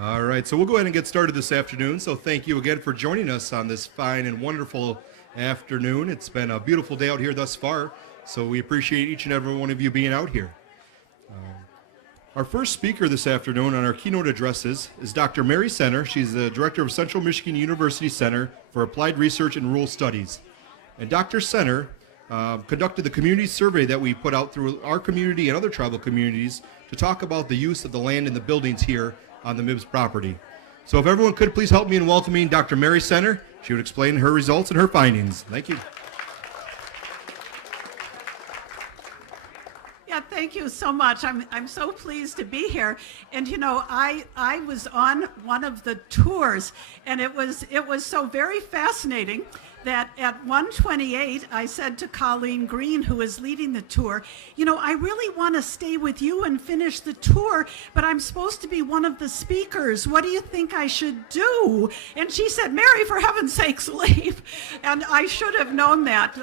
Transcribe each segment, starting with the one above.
All right, so we'll go ahead and get started this afternoon. So thank you again for joining us on this fine and wonderful afternoon. It's been a beautiful day out here thus far, so we appreciate each and every one of you being out here. Our first speaker this afternoon on our keynote addresses is Dr. Mary Center. She's the director of Central Michigan University Center for Applied Research and Rural Studies. And Dr. Center conducted the community survey that we put out through our community and other tribal communities to talk about the use of the land and the buildings here on the MIBS property. So if everyone could please help me in welcoming Dr. Mary Center. She would explain her results and her findings. Thank you. Yeah, thank you so much. I'm so pleased to be here. And you know, I was on one of the tours, and it was so very fascinating that at 1:28 I said to Colleen Green, who is leading the tour, you know, I really want to stay with you and finish the tour, but I'm supposed to be one of the speakers. What do you think I should do? And she said, Mary, for heaven's sakes, leave. And I should have known that.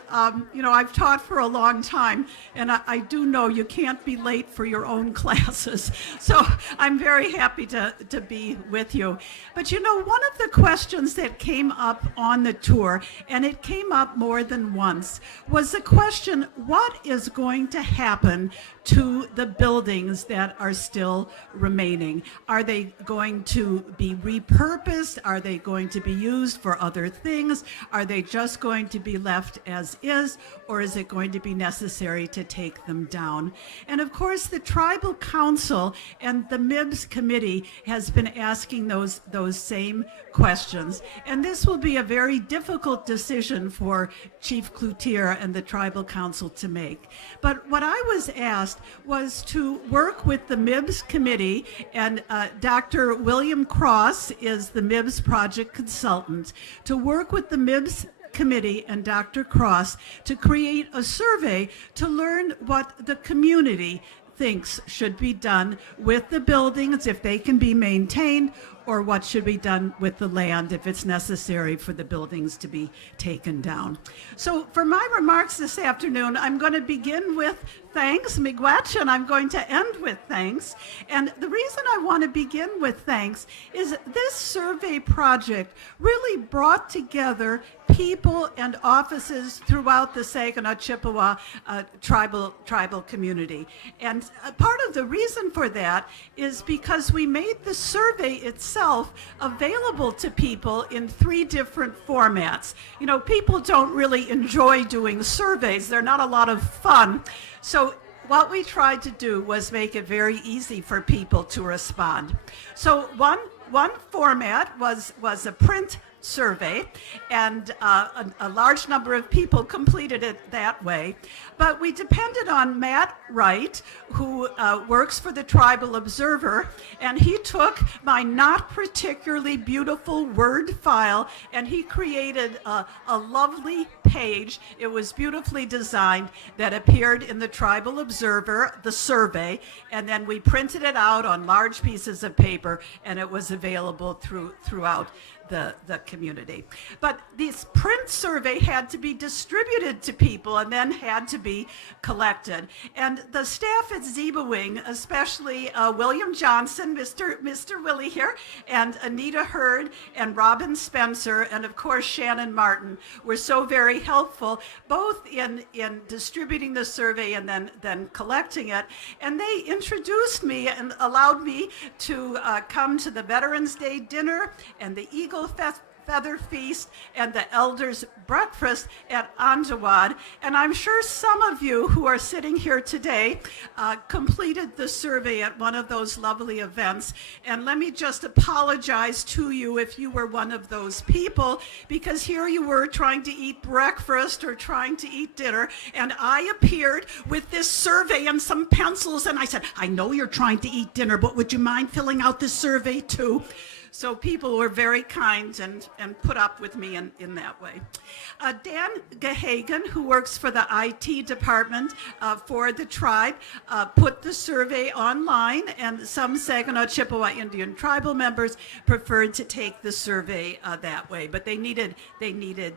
You know, I've taught for a long time, and I do know you can't be late for your own classes. So I'm very happy to be with you. But you know, one of the questions that came up on the tour, and it came up more than once, was the question, what is going to happen to the buildings that are still remaining? Are they going to be repurposed? Are they going to be used for other things? Are they just going to be left as is, or is it going to be necessary to take them down? And of course, the Tribal Council and the MIBS committee has been asking those same questions. And this will be a very difficult decision for Chief Cloutier and the Tribal Council to make. But what I was asked was to work with the MIBS committee, and Dr. William Cross is the MIBS project consultant, to work with the MIBS committee and Dr. Cross to create a survey to learn what the community thinks should be done with the buildings, if they can be maintained, or what should be done with the land if it's necessary for the buildings to be taken down. So for my remarks this afternoon, I'm going to begin with thanks, miigwech, and I'm going to end with thanks. And the reason I want to begin with thanks is this survey project really brought together people and offices throughout the Saginaw Chippewa tribal community. And part of the reason for that is because we made the survey itself available to people in 3 different formats. You know, people don't really enjoy doing surveys. They're not a lot of fun. So what we tried to do was make it very easy for people to respond. So one format was a print survey, and a large number of people completed it that way. But we depended on Matt Wright, who works for the Tribal Observer, and he took my not particularly beautiful Word file and he created a lovely page. It was beautifully designed, that appeared in the Tribal Observer, the survey, and then we printed it out on large pieces of paper, and it was available throughout the community. But this print survey had to be distributed to people and then had to be collected. And the staff at Zeba Wing, especially William Johnson, Mr. Willie here, and Anita Hurd, and Robin Spencer, and of course Shannon Martin, were so very helpful, both in distributing the survey and then collecting it. And they introduced me and allowed me to come to the Veterans Day dinner and the Eagle Feather Feast and the Elders Breakfast at Anjawad. And I'm sure some of you who are sitting here today completed the survey at one of those lovely events. And let me just apologize to you if you were one of those people, because here you were trying to eat breakfast or trying to eat dinner, and I appeared with this survey and some pencils, and I said, I know you're trying to eat dinner, but would you mind filling out this survey too? So people were very kind and put up with me in that way. Dan Gahagan, who works for the IT department for the tribe, put the survey online, and some Saginaw Chippewa Indian tribal members preferred to take the survey that way, but they needed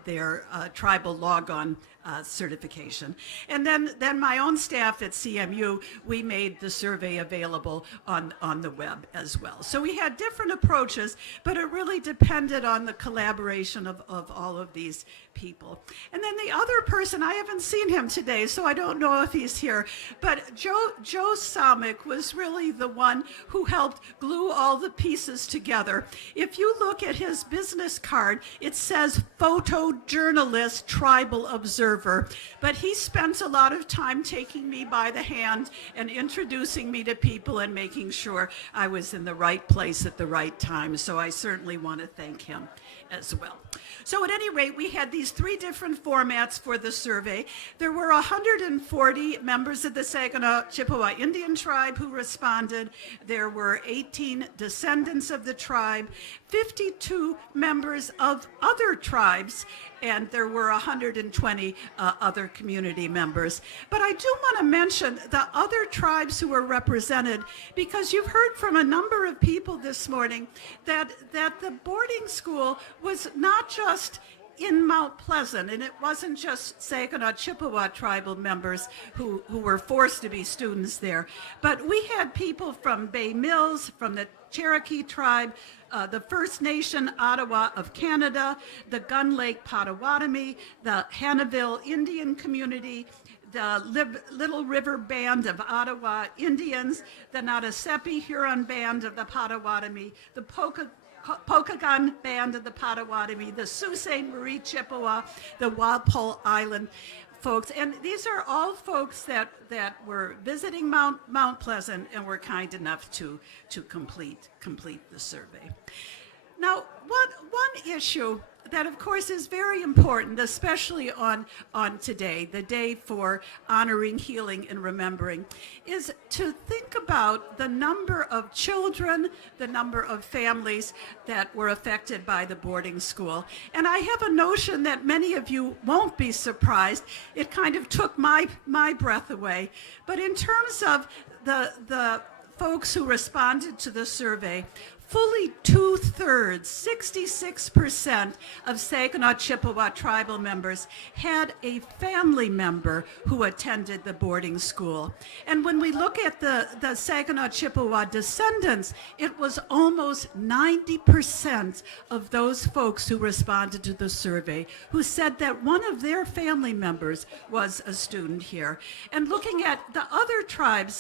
their tribal logon certification. And then my own staff at CMU, we made the survey available on the web as well. So we had different approaches, but it really depended on the collaboration of all of these people. And then the other person, I haven't seen him today, so I don't know if he's here, but Joe Samick was really the one who helped glue all the pieces together. If you look at his business card, it says photojournalist, tribal observer, but he spent a lot of time taking me by the hand and introducing me to people and making sure I was in the right place at the right time. So I certainly want to thank him as well. So at any rate, we had these three different formats for the survey. There were 140 members of the Saginaw Chippewa Indian tribe who responded. There were 18 descendants of the tribe, 52 members of other tribes, and there were 120 other community members. But I do want to mention the other tribes who were represented, because you've heard from a number of people this morning that the boarding school was not just in Mount Pleasant, and it wasn't just Saginaw Chippewa tribal members who were forced to be students there, but we had people from Bay Mills, from the Cherokee tribe, the First Nation Ottawa of Canada, the Gun Lake Potawatomi, the Hannahville Indian community, the Little River Band of Ottawa Indians, the Nottasepi Huron Band of the Potawatomi, the Pokagon Band of the Potawatomi, the Sault Ste. Marie Chippewa, the Walpole Island folks. And these are all folks that were visiting Mount Pleasant and were kind enough to complete the survey. Now, one issue that of course is very important, especially on today, the day for honoring, healing, and remembering, is to think about the number of children, the number of families that were affected by the boarding school. And I have a notion that many of you won't be surprised. It kind of took my breath away. But in terms of the folks who responded to the survey, fully 2/3, 66% of Saginaw Chippewa tribal members had a family member who attended the boarding school. And when we look at the Saginaw Chippewa descendants, it was almost 90% of those folks who responded to the survey who said that one of their family members was a student here. And looking at the other tribes,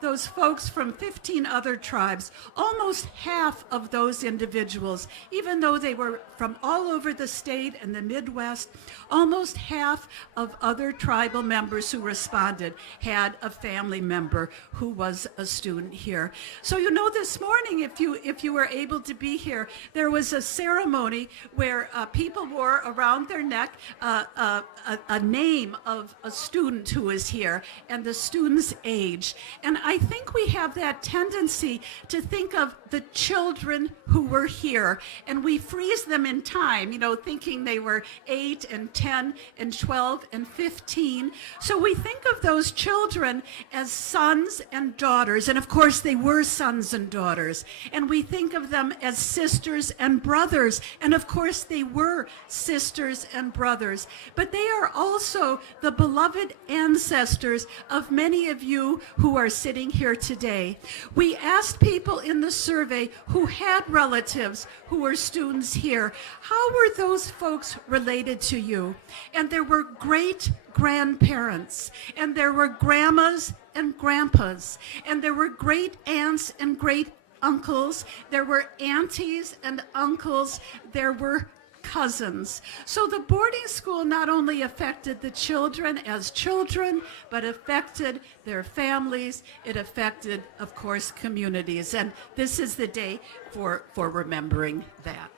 those folks from 15 other tribes, almost half of those individuals, even though they were from all over the state and the Midwest, almost half of other tribal members who responded had a family member who was a student here. So this morning, if you were able to be here, there was a ceremony where people wore around their neck a name of a student who was here and the student's age. And I think we have that tendency to think of the children who were here, and we freeze them in time, thinking they were 8 and 10 and 12 and 15. So we think of those children as sons and daughters, and of course they were sons and daughters. And we think of them as sisters and brothers, and of course they were sisters and brothers. But they are also the beloved ancestors of many of you who are sitting here today. We asked people in the survey who had relatives who were students here, how were those folks related to you? And there were great grandparents, and there were grandmas and grandpas, and there were great aunts and great uncles, there were aunties and uncles, there were cousins. So the boarding school not only affected the children as children, but affected their families. It affected, of course, communities. And this is the day for remembering that.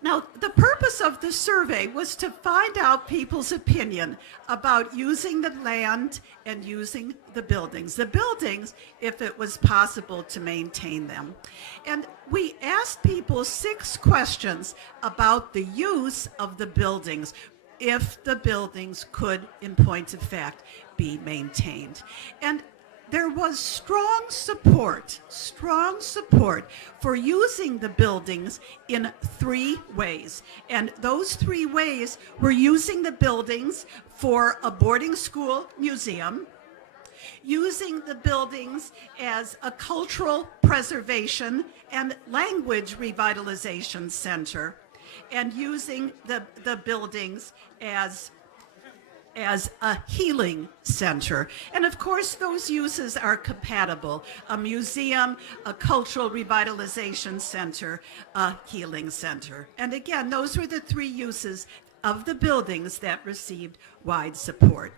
Now, the purpose of the survey was to find out people's opinion about using the land and using the buildings. The buildings, if it was possible to maintain them. And we asked people 6 questions about the use of the buildings, if the buildings could, in point of fact, be maintained. And there was strong support for using the buildings in 3 ways. And those 3 ways were using the buildings for a boarding school museum, using the buildings as a cultural preservation and language revitalization center, and using the buildings as a healing center. And of course, those uses are compatible. A museum, a cultural revitalization center, a healing center. And again, those were the 3 uses of the buildings that received wide support.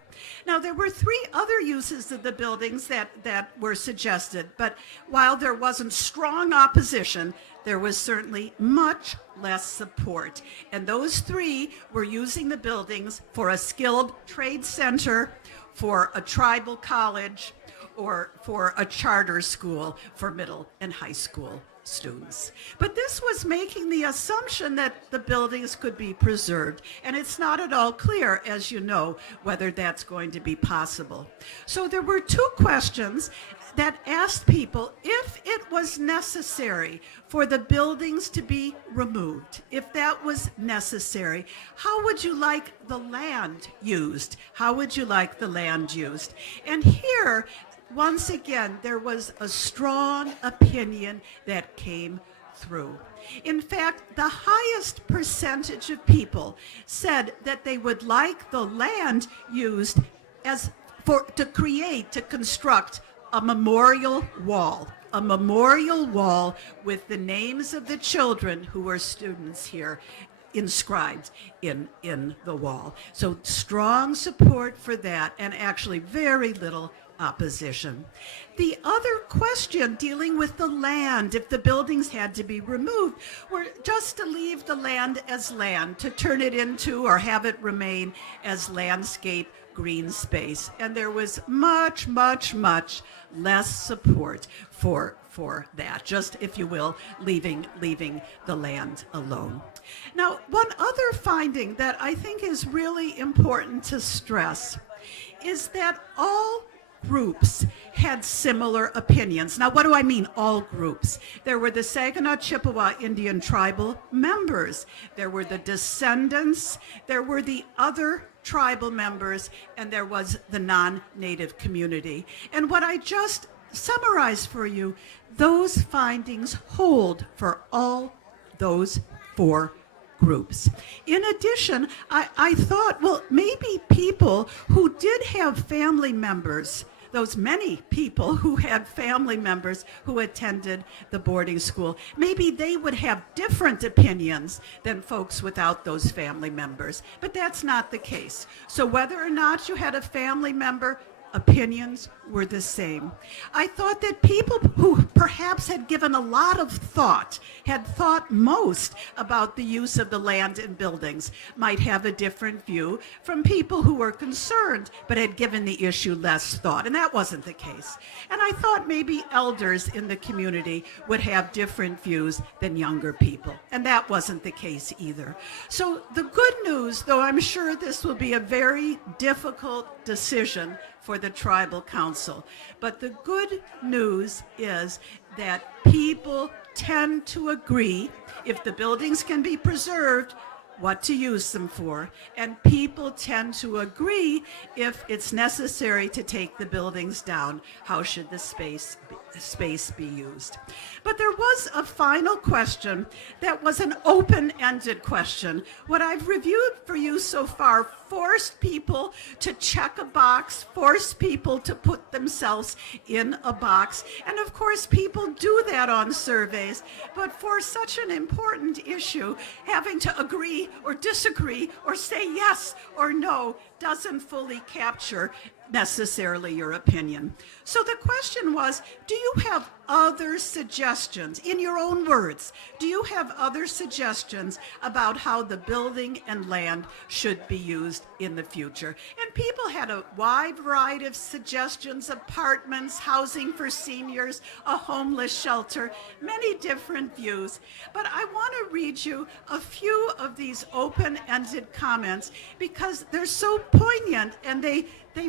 Now, there were 3 other uses of the buildings that were suggested, but while there wasn't strong opposition, there was certainly much less support. And those 3 were using the buildings for a skilled trade center, for a tribal college, or for a charter school for middle and high school students. But this was making the assumption that the buildings could be preserved, and it's not at all clear, as you know, whether that's going to be possible. So there were 2 questions that asked people if it was necessary for the buildings to be removed. If that was necessary, how would you like the land used? How would you like the land used? And here, once again, there was a strong opinion that came through. In fact, the highest percentage of people said that they would like the land used to construct a memorial wall with the names of the children who were students here inscribed in the wall. So strong support for that, and actually very little opposition. The other question dealing with the land, if the buildings had to be removed, were just to leave the land as land, to turn it into or have it remain as landscape green space. And there was much, much, much less support for that, just, if you will, leaving the land alone. Now, one other finding that I think is really important to stress is that all groups had similar opinions. Now, what do I mean, all groups? There were the Saginaw Chippewa Indian tribal members. There were the descendants. There were the other tribal members, and there was the non-native community. And what I just summarized for you, those findings hold for all those 4 groups. In addition, I thought, well, maybe people who did have family members, those many people who had family members who attended the boarding school, maybe they would have different opinions than folks without those family members. But that's not the case. So whether or not you had a family member, opinions were the same. I thought that people who perhaps had given a lot of thought, had thought most about the use of the land and buildings, might have a different view from people who were concerned but had given the issue less thought, and that wasn't the case. And I thought maybe elders in the community would have different views than younger people, and that wasn't the case either. So the good news, though I'm sure this will be a very difficult decision for the tribal council, but the good news is that people tend to agree, if the buildings can be preserved, what to use them for, and people tend to agree, if it's necessary to take the buildings down, how should the space be used. But there was a final question that was an open-ended question. What I've reviewed for you so far forced people to check a box, forced people to put themselves in a box, and of course people do that on surveys, but for such an important issue, having to agree or disagree or say yes or no doesn't fully capture necessarily your opinion. So the question was, do you have other suggestions, in your own words, do you have other suggestions about how the building and land should be used in the future? And people had a wide variety of suggestions: apartments, housing for seniors, a homeless shelter, many different views. But I want to read you a few of these open-ended comments because they're so poignant and they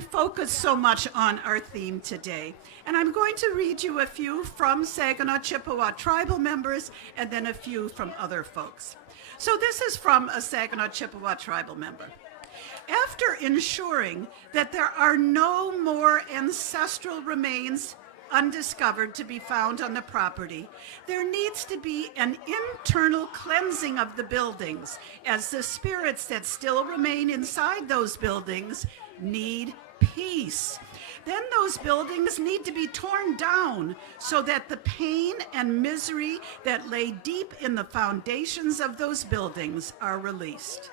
focus so much on our theme today. And I'm going to read you a few from Saginaw Chippewa tribal members and then a few from other folks. So this is from a Saginaw Chippewa tribal member. After ensuring that there are no more ancestral remains undiscovered to be found on the property, there needs to be an internal cleansing of the buildings, as the spirits that still remain inside those buildings need peace. Then those buildings need to be torn down so that the pain and misery that lay deep in the foundations of those buildings are released.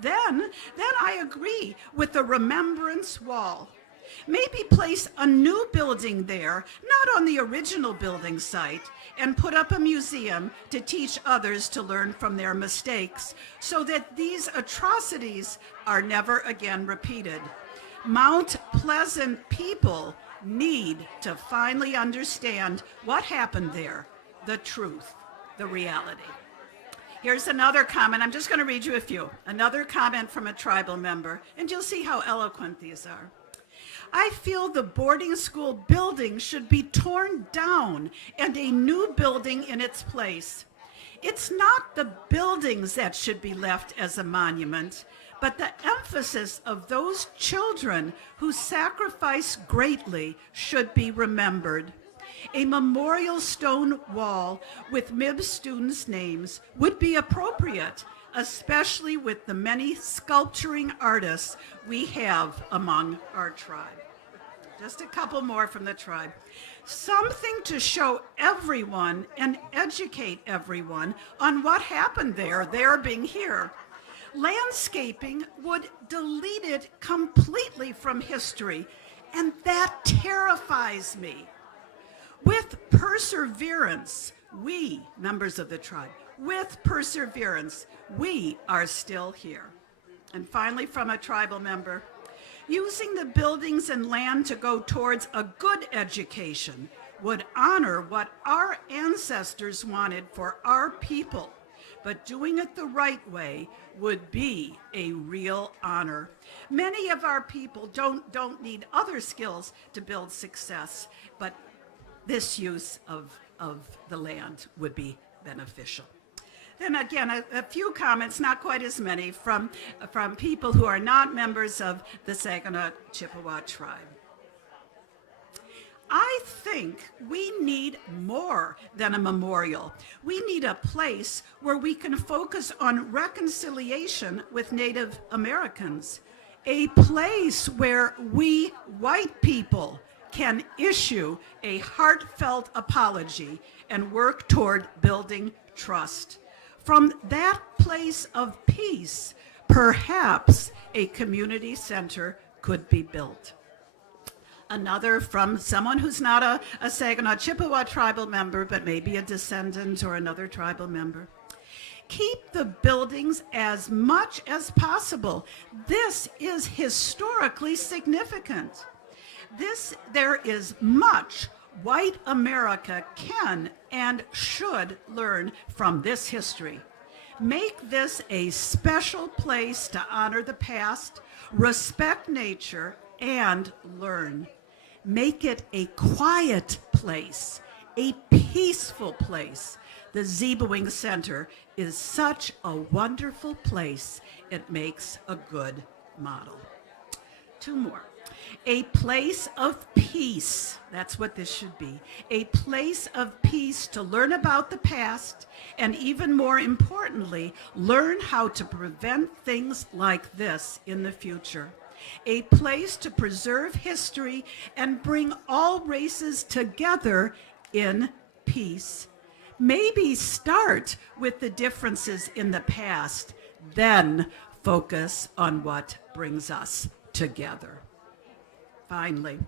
Then I agree with the remembrance wall. Maybe place a new building there, not on the original building site, and put up a museum to teach others to learn from their mistakes so that these atrocities are never again repeated. Mount Pleasant people need to finally understand what happened there, the truth, the reality. Here's another comment. I'm just going to read you a few. Another comment from a tribal member, and you'll see how eloquent these are. I feel the boarding school building should be torn down and a new building in its place. It's not the buildings that should be left as a monument, but the emphasis of those children who sacrificed greatly should be remembered. A memorial stone wall with MIB students' names would be appropriate, especially with the many sculpturing artists we have among our tribe. Just a couple more from the tribe. Something to show everyone and educate everyone on what happened there being here. Landscaping would delete it completely from history, and that terrifies me. With perseverance, we, members of the tribe, with perseverance, we are still here. And finally, from a tribal member, using the buildings and land to go towards a good education would honor what our ancestors wanted for our people, but doing it the right way would be a real honor. Many of our people don't need other skills to build success, but this use of the land would be beneficial. Then again, a few comments, not quite as many, from people who are not members of the Saginaw Chippewa tribe. I think we need more than a memorial. We need a place where we can focus on reconciliation with Native Americans, a place where we white people can issue a heartfelt apology and work toward building trust. From that place of peace, perhaps a community center could be built. Another from someone who's not a Saginaw Chippewa tribal member, but maybe a descendant or another tribal member. Keep the buildings as much as possible. This is historically significant. There is much white America can and should learn from this history. Make this a special place to honor the past, respect nature, and learn. Make it a quiet place, a peaceful place. The Zebewing Center is such a wonderful place. It makes a good model. Two more. A place of peace. That's what this should be. A place of peace to learn about the past, and even more importantly, learn how to prevent things like this in the future. A place to preserve history and bring all races together in peace. Maybe start with the differences in the past, then focus on what brings us together. Finally,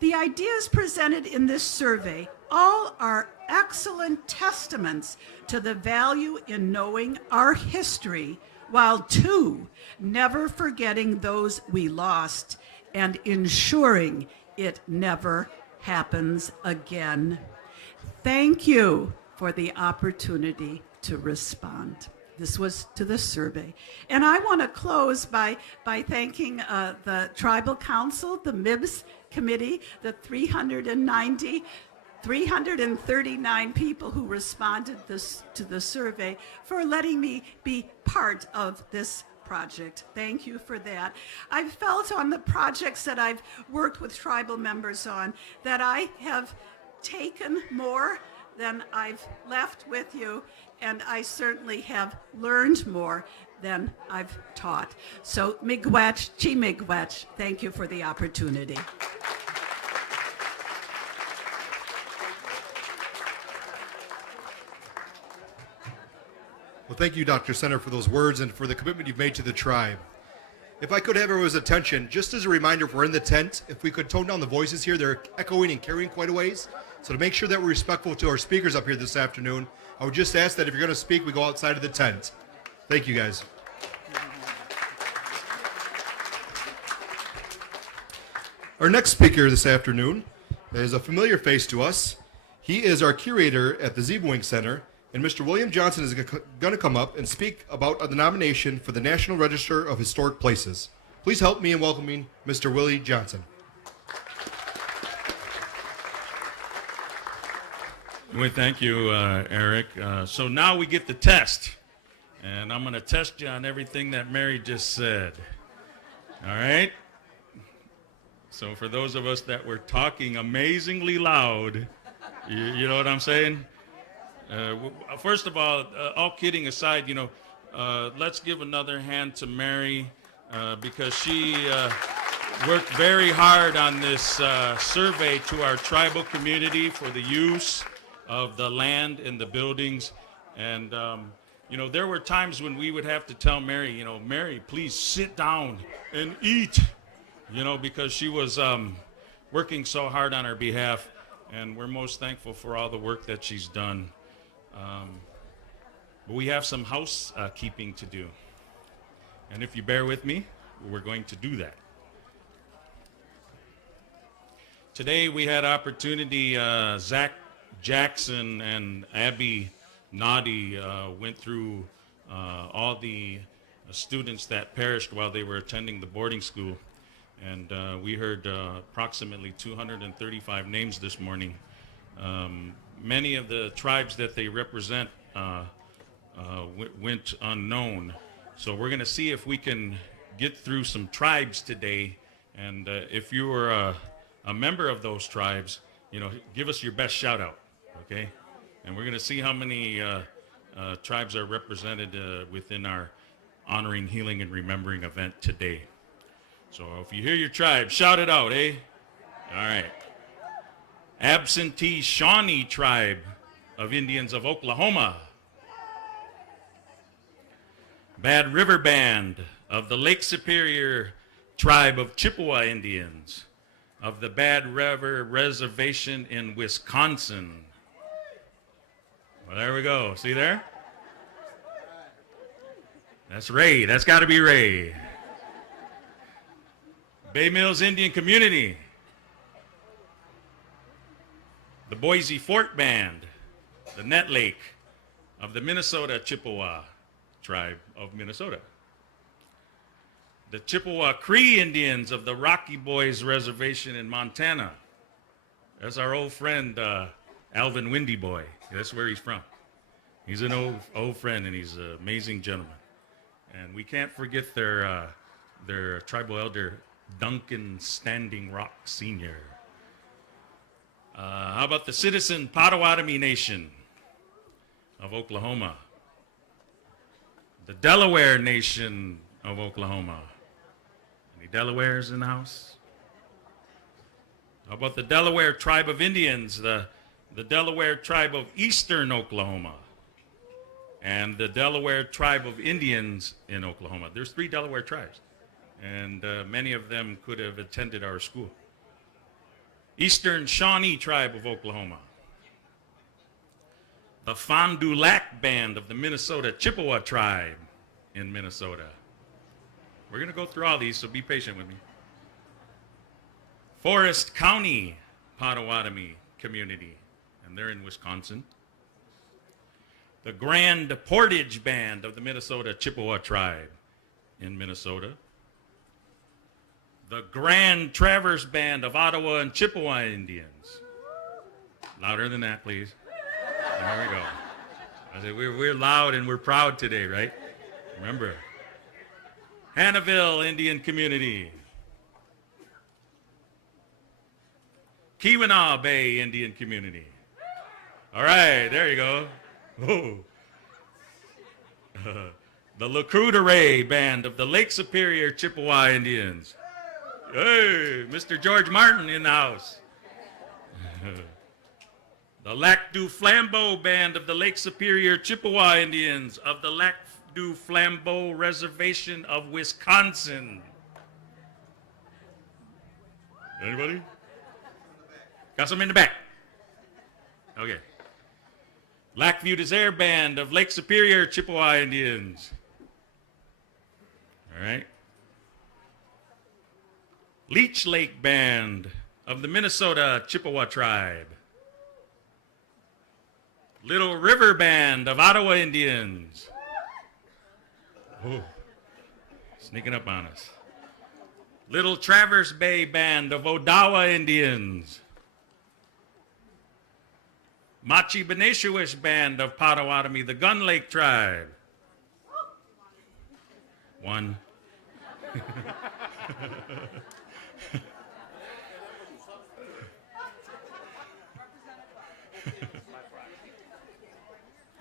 the ideas presented in this survey all are excellent testaments to the value in knowing our history, while two, never forgetting those we lost and ensuring it never happens again. Thank you for the opportunity to respond. This was to the survey. And I want to close by thanking the Tribal Council, the MIBS Committee, the 339 people who responded to the survey for letting me be part of this project. Thank you for that. I've felt on the projects that I've worked with tribal members on that I have taken more than I've left with you, and I certainly have learned more than I've taught. So miigwech, chi miigwech, thank you for the opportunity. Well, thank you, Dr. Center, for those words and for the commitment you've made to the tribe. If I could have everyone's attention, just as a reminder, if we're in the tent, if we could tone down the voices here, they're echoing and carrying quite a ways. So to make sure that we're respectful to our speakers up here this afternoon, I would just ask that if you're going to speak, we go outside of the tent. Thank you, guys. Our next speaker this afternoon is a familiar face to us. He is our curator at the Zebewing Center, and Mr. William Johnson is going to come up and speak about the nomination for the National Register of Historic Places. Please help me in welcoming Mr. Willie Johnson. Well, thank you, Eric. So now we get the test, and I'm going to test you on everything that Mary just said. All right? So for those of us that were talking amazingly loud, you know what I'm saying? First of all kidding aside, let's give another hand to Mary because she worked very hard on this survey to our tribal community for the use of the land and the buildings. And, there were times when we would have to tell Mary, Mary, please sit down and eat, because she was working so hard on our behalf. And we're most thankful for all the work that she's done. But we have some housekeeping to do. And if you bear with me, we're going to do that. Today we had opportunity, Zach Jackson and Abby Noddy went through all the students that perished while they were attending the boarding school. And we heard approximately 235 names this morning. Many of the tribes that they represent went unknown. So we're going to see if we can get through some tribes today. And if you were a member of those tribes, give us your best shout out, okay? And we're going to see how many tribes are represented within our Honoring, Healing, and Remembering event today. So if you hear your tribe, shout it out, eh? All right. Absentee Shawnee Tribe of Indians of Oklahoma. Bad River Band of the Lake Superior Tribe of Chippewa Indians of the Bad River Reservation in Wisconsin. Well, there we go. See there? That's Ray. That's got to be Ray. Bay Mills Indian Community. The Boise Fort Band, the Net Lake of the Minnesota Chippewa Tribe of Minnesota. The Chippewa Cree Indians of the Rocky Boys Reservation in Montana. That's our old friend, Alvin Windy Boy. That's where he's from. He's an old friend, and he's an amazing gentleman. And we can't forget their tribal elder, Duncan Standing Rock Sr. How about the Citizen Potawatomi Nation of Oklahoma? The Delaware Nation of Oklahoma. Any Delawares in the house? How about the Delaware Tribe of Indians, the Delaware Tribe of Eastern Oklahoma? and the Delaware tribe of Indians in Oklahoma. There's 3 Delaware tribes, and many of them could have attended our school. Eastern Shawnee tribe of Oklahoma. The Fond du Lac band of the Minnesota Chippewa tribe in Minnesota. We're going to go through all these, so be patient with me. Forest County Potawatomi community, and they're in Wisconsin. The Grand Portage band of the Minnesota Chippewa tribe in Minnesota. The Grand Traverse band of Ottawa and Chippewa Indians. Louder than that, please. There we go. I said we're loud and we're proud today, right? Remember. Hannahville Indian community. Keweenaw Bay Indian community. All right, there you go. Oh. The Le Creuderay band of the Lake Superior Chippewa Indians. Hey, Mr. George Martin in the house. The Lac du Flambeau band of the Lake Superior Chippewa Indians of the Lac du Flambeau Reservation of Wisconsin. Anybody? Got some in the back. Okay. Lac Vieux des Airs band of Lake Superior Chippewa Indians. All right. Leech Lake band of the Minnesota Chippewa tribe. Little River band of Ottawa Indians. Oh, sneaking up on us. Little Traverse Bay band of Odawa Indians. Machi Beneshuish band of Potawatomi, the Gun Lake tribe. 1.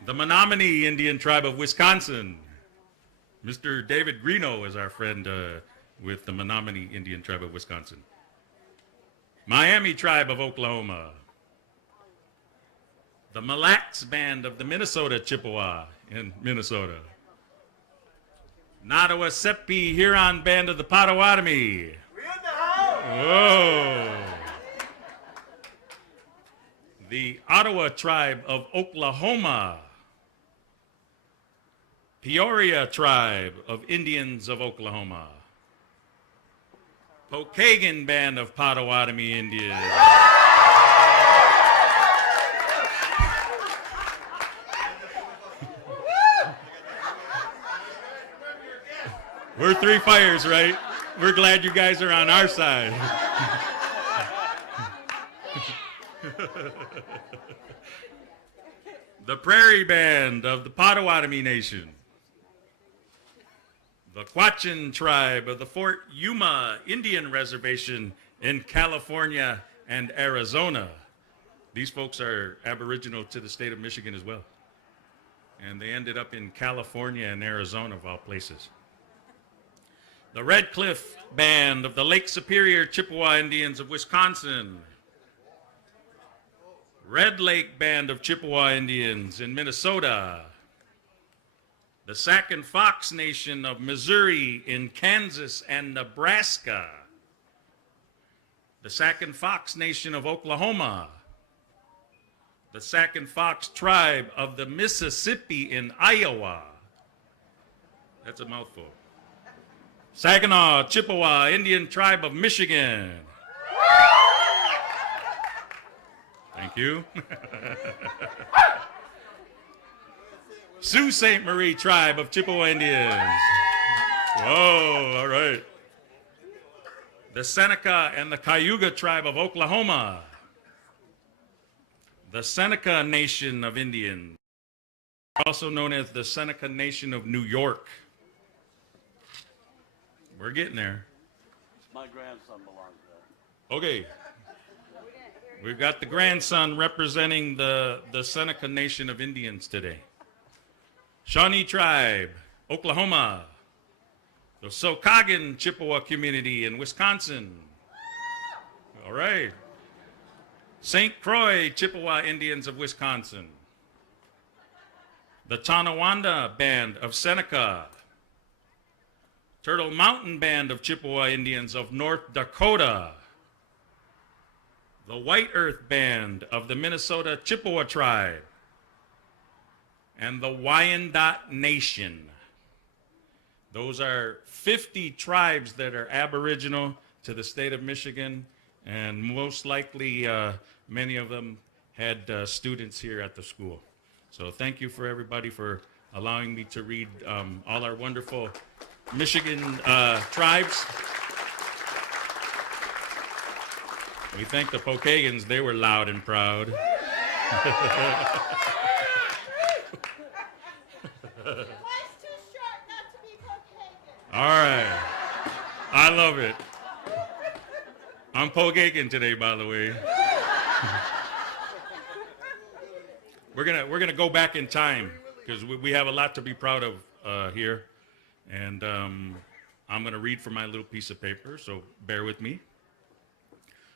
The Menominee Indian tribe of Wisconsin. Mr. David Greeno is our friend with the Menominee Indian tribe of Wisconsin. Miami tribe of Oklahoma. The Mille Lacs band of the Minnesota Chippewa in Minnesota. Nottawasepi Huron band of the Potawatomi. Whoa. The Ottawa tribe of Oklahoma. Peoria tribe of Indians of Oklahoma. Pokagon band of Potawatomi Indians. We're 3 fires, right? We're glad you guys are on our side. The Prairie Band of the Potawatomi Nation. The Quachin tribe of the Fort Yuma Indian Reservation in California and Arizona. These folks are aboriginal to the state of Michigan as well. And they ended up in California and Arizona, of all places. The Red Cliff Band of the Lake Superior Chippewa Indians of Wisconsin. Red Lake Band of Chippewa Indians in Minnesota. The Sac and Fox Nation of Missouri in Kansas and Nebraska. The Sac and Fox Nation of Oklahoma. The Sac and Fox Tribe of the Mississippi in Iowa. That's a mouthful. Saginaw, Chippewa, Indian Tribe of Michigan. Thank you. Sault Ste. Marie Tribe of Chippewa Indians. Whoa, all right. The Seneca and the Cayuga Tribe of Oklahoma. The Seneca Nation of Indians, also known as the Seneca Nation of New York. We're getting there. My grandson belongs there. Okay. We've got the grandson representing the Seneca Nation of Indians today. Shawnee Tribe, Oklahoma. The Sokogan Chippewa community in Wisconsin. All right. St. Croix Chippewa Indians of Wisconsin. the Tonawanda Band of Seneca, Turtle Mountain Band of Chippewa Indians of North Dakota, the White Earth Band of the Minnesota Chippewa Tribe, and the Wyandot Nation. Those are 50 tribes that are aboriginal to the state of Michigan, and most likely many of them had students here at the school. So thank you for everybody for allowing me to read all our wonderful Michigan tribes. We thank the Pokagons. They were loud and proud. Life's too short not to be Pokagon. All right. I love it. I'm Pokagon today, by the way. We're gonna go back in time because we have a lot to be proud of here, and I'm gonna read from my little piece of paper. So bear with me.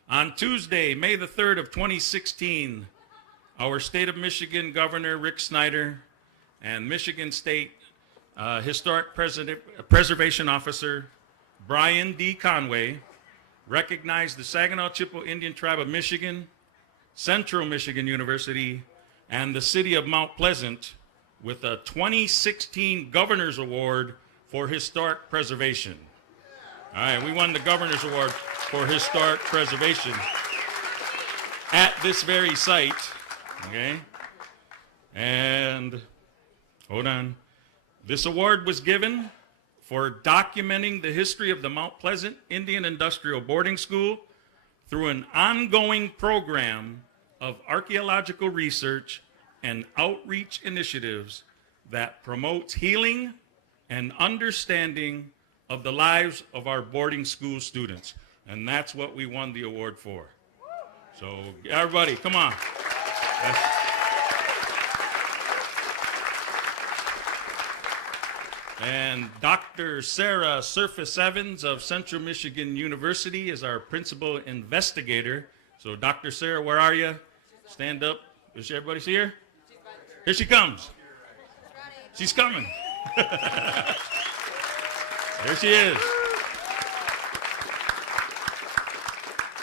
On Tuesday, May the 3rd of 2016, our state of Michigan Governor Rick Snyder and Michigan State Historic Preservation Officer Brian D. Conway recognized the Saginaw Chippewa Indian Tribe of Michigan, Central Michigan University, and the city of Mount Pleasant with a 2016 Governor's Award for Historic Preservation. All right, we won the Governor's Award for Historic Preservation at this very site, okay? And, hold on. This award was given for documenting the history of the Mount Pleasant Indian Industrial Boarding School through an ongoing program of archaeological research and outreach initiatives that promotes healing and understanding of the lives of our boarding school students. And that's what we won the award for. So everybody, come on. And Dr. Sarah Surface Evans of Central Michigan University is our principal investigator. So Dr. Sarah, where are you? Stand up. Does everybody see her? Here she comes. She's coming. There she is.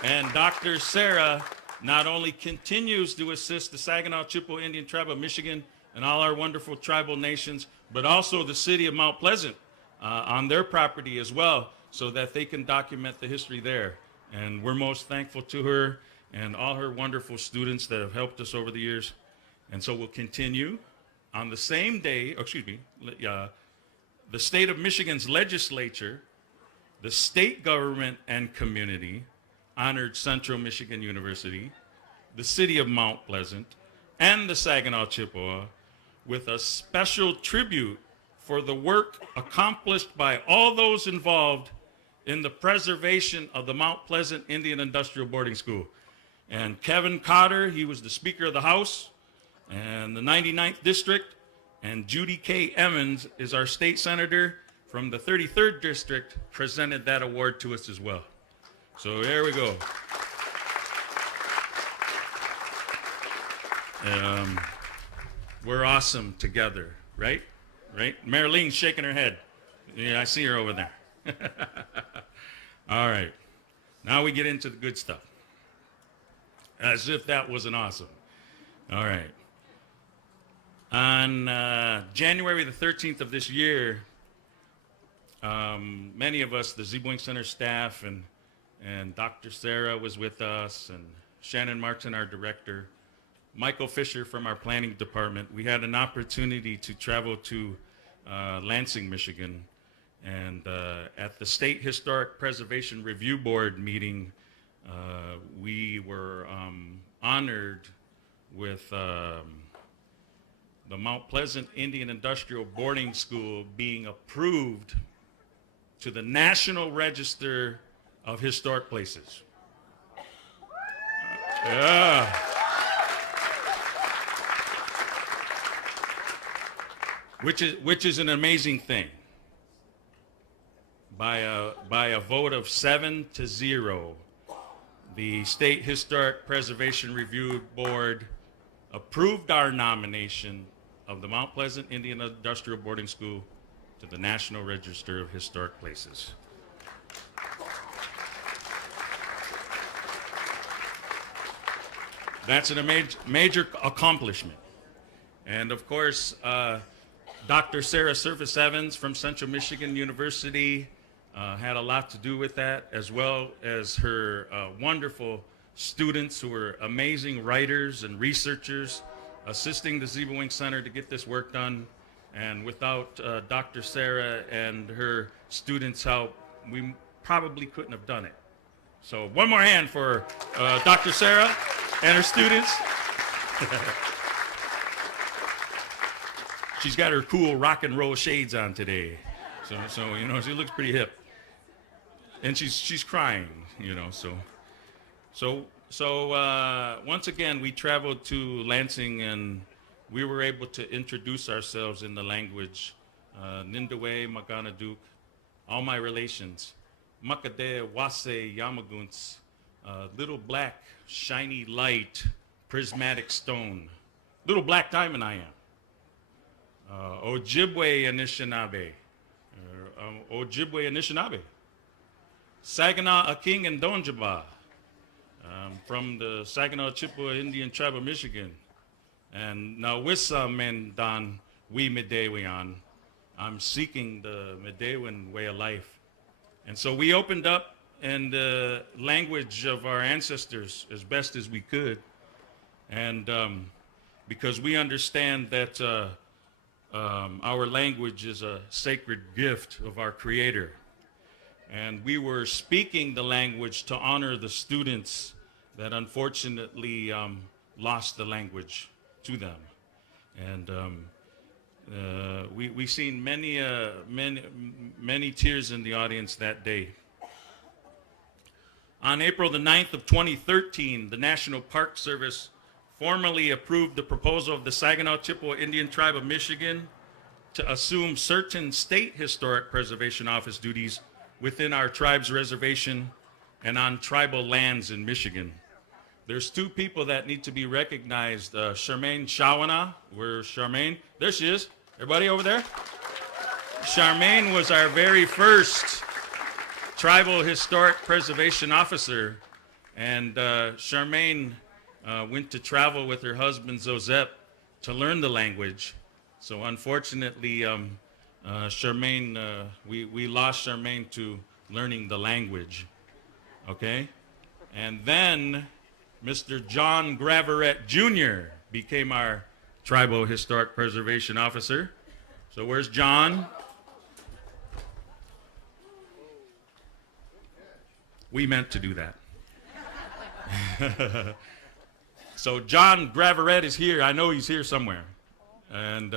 And Dr. Sarah not only continues to assist the Saginaw Chippewa Indian Tribe of Michigan and all our wonderful tribal nations, but also the city of Mount Pleasant on their property as well, so that they can document the history there. And we're most thankful to her and all her wonderful students that have helped us over the years. And so we'll continue on the same day, the state of Michigan's legislature, the state government and community honored Central Michigan University, the city of Mount Pleasant, and the Saginaw Chippewa with a special tribute for the work accomplished by all those involved in the preservation of the Mount Pleasant Indian Industrial Boarding School. And Kevin Cotter, he was the Speaker of the House and the 99th District, and Judy K. Emmons is our state senator from the 33rd District, presented that award to us as well. So there we go. We're awesome together, right? Right? Marilene's shaking her head. Yeah, I see her over there. All right. Now we get into the good stuff. As if that wasn't awesome. All right. On January the 13th of this year, many of us, the Zeboing Center staff, and Dr. Sarah was with us, and Shannon Martin, our director, Michael Fisher from our planning department, we had an opportunity to travel to Lansing, Michigan, and at the State Historic Preservation Review Board meeting, we were honored with the Mount Pleasant Indian Industrial Boarding School being approved to the National Register of Historic Places. Yeah. Which is an amazing thing. By a vote of 7-0, the State Historic Preservation Review Board approved our nomination of the Mount Pleasant Indian Industrial Boarding School to the National Register of Historic Places. That's a major accomplishment. And of course, Dr. Sarah Surface Evans from Central Michigan University had a lot to do with that, as well as her wonderful students who were amazing writers and researchers assisting the Zebra Wing Center to get this work done. And without Dr. Sarah and her students' help, we probably couldn't have done it. So one more hand for Dr. Sarah and her students. She's got her cool rock and roll shades on today. So you know, she looks pretty hip. And she's crying, you know, so once again, we traveled to Lansing, and we were able to introduce ourselves in the language, Nindawe, Maganaduke, all my relations, Makade, Wase, Yamaguns, little black, shiny light, prismatic stone, little black diamond I am, Ojibwe Anishinaabe, Ojibwe Anishinaabe, Saginaw, Aking, and Donjaba, from the Saginaw, Chippewa Indian Tribe of Michigan. And now Wissa Mendan we Medewian. I'm seeking the Medewian way of life. And so we opened up in the language of our ancestors as best as we could. And because we understand that our language is a sacred gift of our Creator. And we were speaking the language to honor the students that unfortunately lost the language to them. And we seen many tears in the audience that day. On April the 9th of 2013, the National Park Service formally approved the proposal of the Saginaw Chippewa Indian Tribe of Michigan to assume certain state historic preservation office duties within our tribe's reservation and on tribal lands in Michigan. There's two people that need to be recognized. Charmaine Shawana, where's Charmaine? There she is. Everybody over there? Charmaine was our very first tribal historic preservation officer. And Charmaine went to travel with her husband Zozep to learn the language. So unfortunately, Charmaine, we lost Charmaine to learning the language, okay? And then Mr. John Graveret Jr. became our Tribal Historic Preservation Officer. So where's John? We meant to do that. So John Graveret is here. I know he's here somewhere. And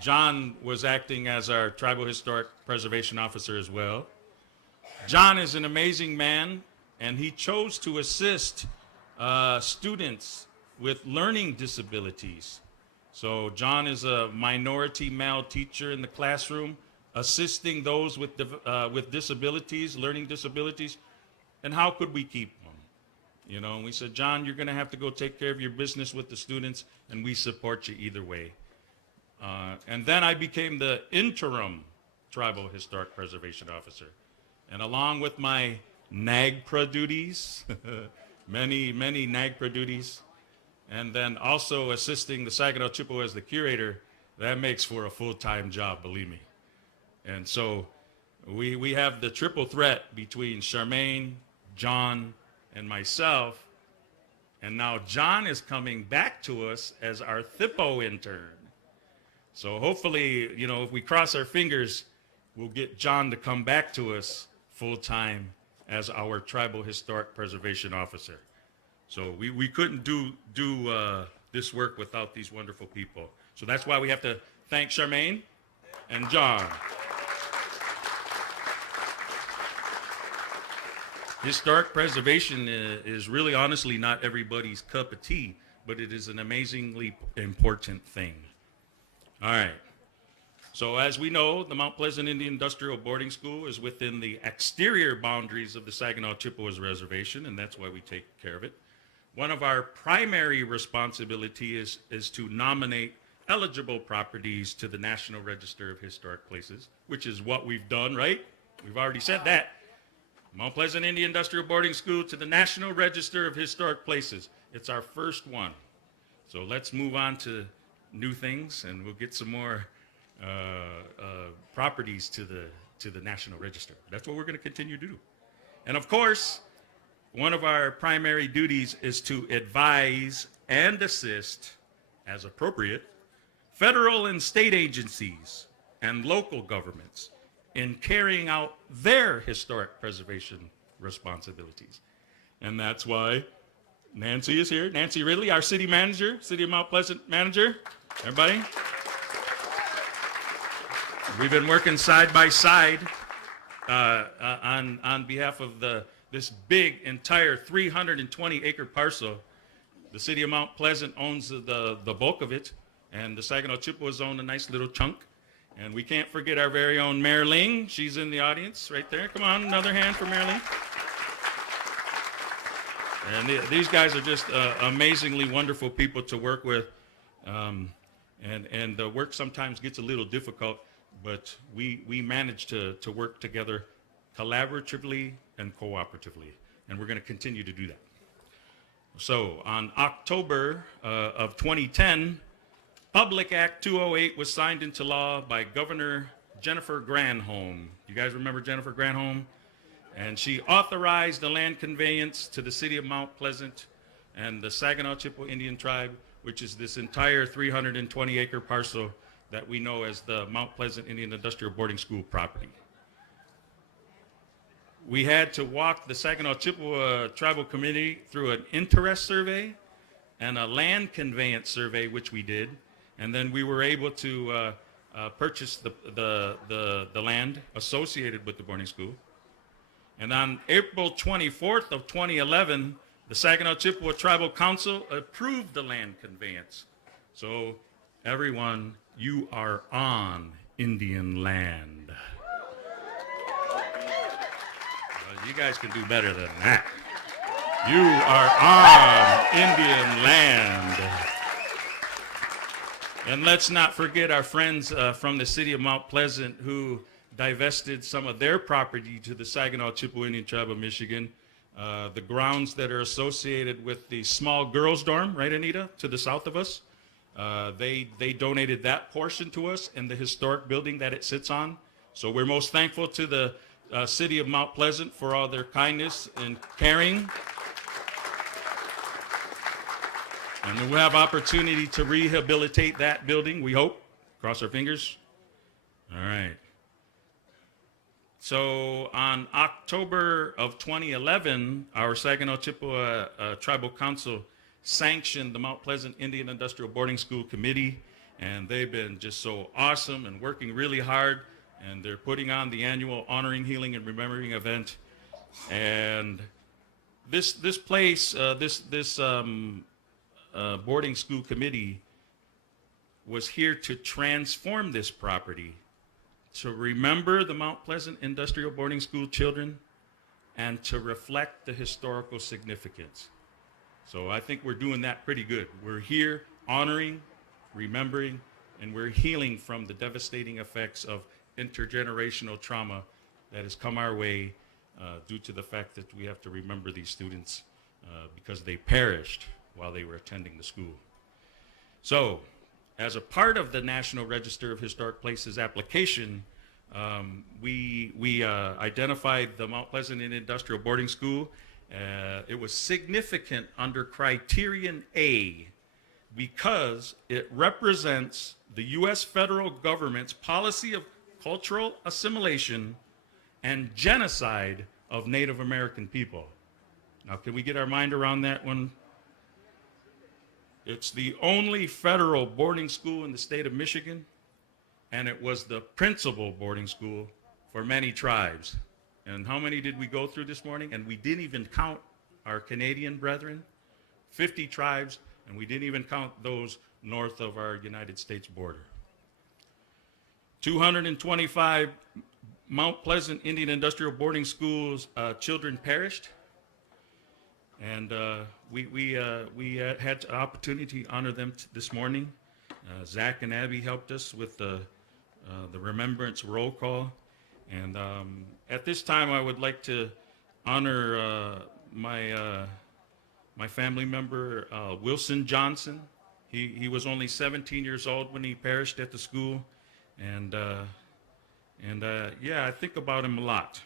John was acting as our Tribal Historic Preservation Officer as well. John is an amazing man, and he chose to assist students with learning disabilities. So John is a minority male teacher in the classroom, assisting those with disabilities, learning disabilities. And how could we keep them? You know, and we said, John, you're going to have to go take care of your business with the students, and we support you either way. And then I became the interim Tribal Historic Preservation Officer. And along with my NAGPRA duties, many NAGPRA duties, and then also assisting the Saginaw Chippewa as the curator, that makes for a full-time job, believe me. And so we have the triple threat between Charmaine, John, and myself. And now John is coming back to us as our THIPO intern. So hopefully, you know, if we cross our fingers, we'll get John to come back to us full-time as our Tribal Historic Preservation Officer. So we couldn't do this work without these wonderful people. So that's why we have to thank Charmaine and John. Historic preservation is really honestly not everybody's cup of tea, but it is an amazingly important thing. All right. So as we know, the Mount Pleasant Indian Industrial Boarding School is within the exterior boundaries of the Saginaw Chippewas Reservation, and that's why we take care of it. One of our primary responsibilities is to nominate eligible properties to the National Register of Historic Places, which is what we've done, right? We've already said that. Mount Pleasant Indian Industrial Boarding School to the National Register of Historic Places. It's our first one. So let's move on to new things, and we'll get some more properties to the National Register. That's what we're going to continue to do. And of course, one of our primary duties is to advise and assist, as appropriate, federal and state agencies and local governments in carrying out their historic preservation responsibilities. And that's why Nancy is here. Nancy Ridley, our city manager, City of Mount Pleasant manager. Everybody? We've been working side by side on behalf of this big, entire 320-acre parcel. The City of Mount Pleasant owns the bulk of it, and the Saginaw Chippewas own a nice little chunk. And we can't forget our very own Mayor Ling. She's in the audience right there. Come on, another hand for Mayor Ling. And these guys are just amazingly wonderful people to work with. And the work sometimes gets a little difficult, but we manage to work together collaboratively and cooperatively. And we're going to continue to do that. So on October of 2010, Public Act 208 was signed into law by Governor Jennifer Granholm. You guys remember Jennifer Granholm? And she authorized the land conveyance to the City of Mount Pleasant and the Saginaw Chippewa Indian Tribe, which is this entire 320-acre parcel that we know as the Mount Pleasant Indian Industrial Boarding School property. We had to walk the Saginaw Chippewa Tribal Committee through an interest survey and a land conveyance survey, which we did. And then we were able to purchase the land associated with the boarding school. And on April 24th of 2011, the Saginaw Chippewa Tribal Council approved the land conveyance. So everyone, you are on Indian land. Well, you guys can do better than that. You are on Indian land. And let's not forget our friends from the City of Mount Pleasant who divested some of their property to the Saginaw Chippewa Indian Tribe of Michigan. The grounds that are associated with the small girls' dorm, right, Anita, to the south of us. They donated that portion to us and the historic building that it sits on. So we're most thankful to the City of Mount Pleasant for all their kindness and caring. And we'll have opportunity to rehabilitate that building, we hope. Cross our fingers. All right. So on October of 2011, our Saginaw Chippewa Tribal Council sanctioned the Mount Pleasant Indian Industrial Boarding School Committee, and they've been just so awesome and working really hard, and they're putting on the annual Honoring, Healing, and Remembering event. And this place, boarding school committee was here to transform this property to remember the Mount Pleasant Industrial Boarding School children and to reflect the historical significance. So I think we're doing that pretty good. We're here honoring, remembering, and we're healing from the devastating effects of intergenerational trauma that has come our way due to the fact that we have to remember these students because they perished while they were attending the school. So, as a part of the National Register of Historic Places application, we identified the Mount Pleasant Indian Industrial Boarding School. It was significant under criterion A because it represents the U.S. federal government's policy of cultural assimilation and genocide of Native American people. Now, can we get our mind around that one? It's the only federal boarding school in the state of Michigan, and it was the principal boarding school for many tribes. And how many did we go through this morning? And we didn't even count our Canadian brethren, 50 tribes, and we didn't even count those north of our United States border. 225 Mount Pleasant Indian Industrial Boarding Schools children perished. And we had the opportunity to honor them this morning. Zach and Abby helped us with the remembrance roll call. And at this time, I would like to honor my family member, Wilson Johnson. He was only 17 years old when he perished at the school. And yeah, I think about him a lot.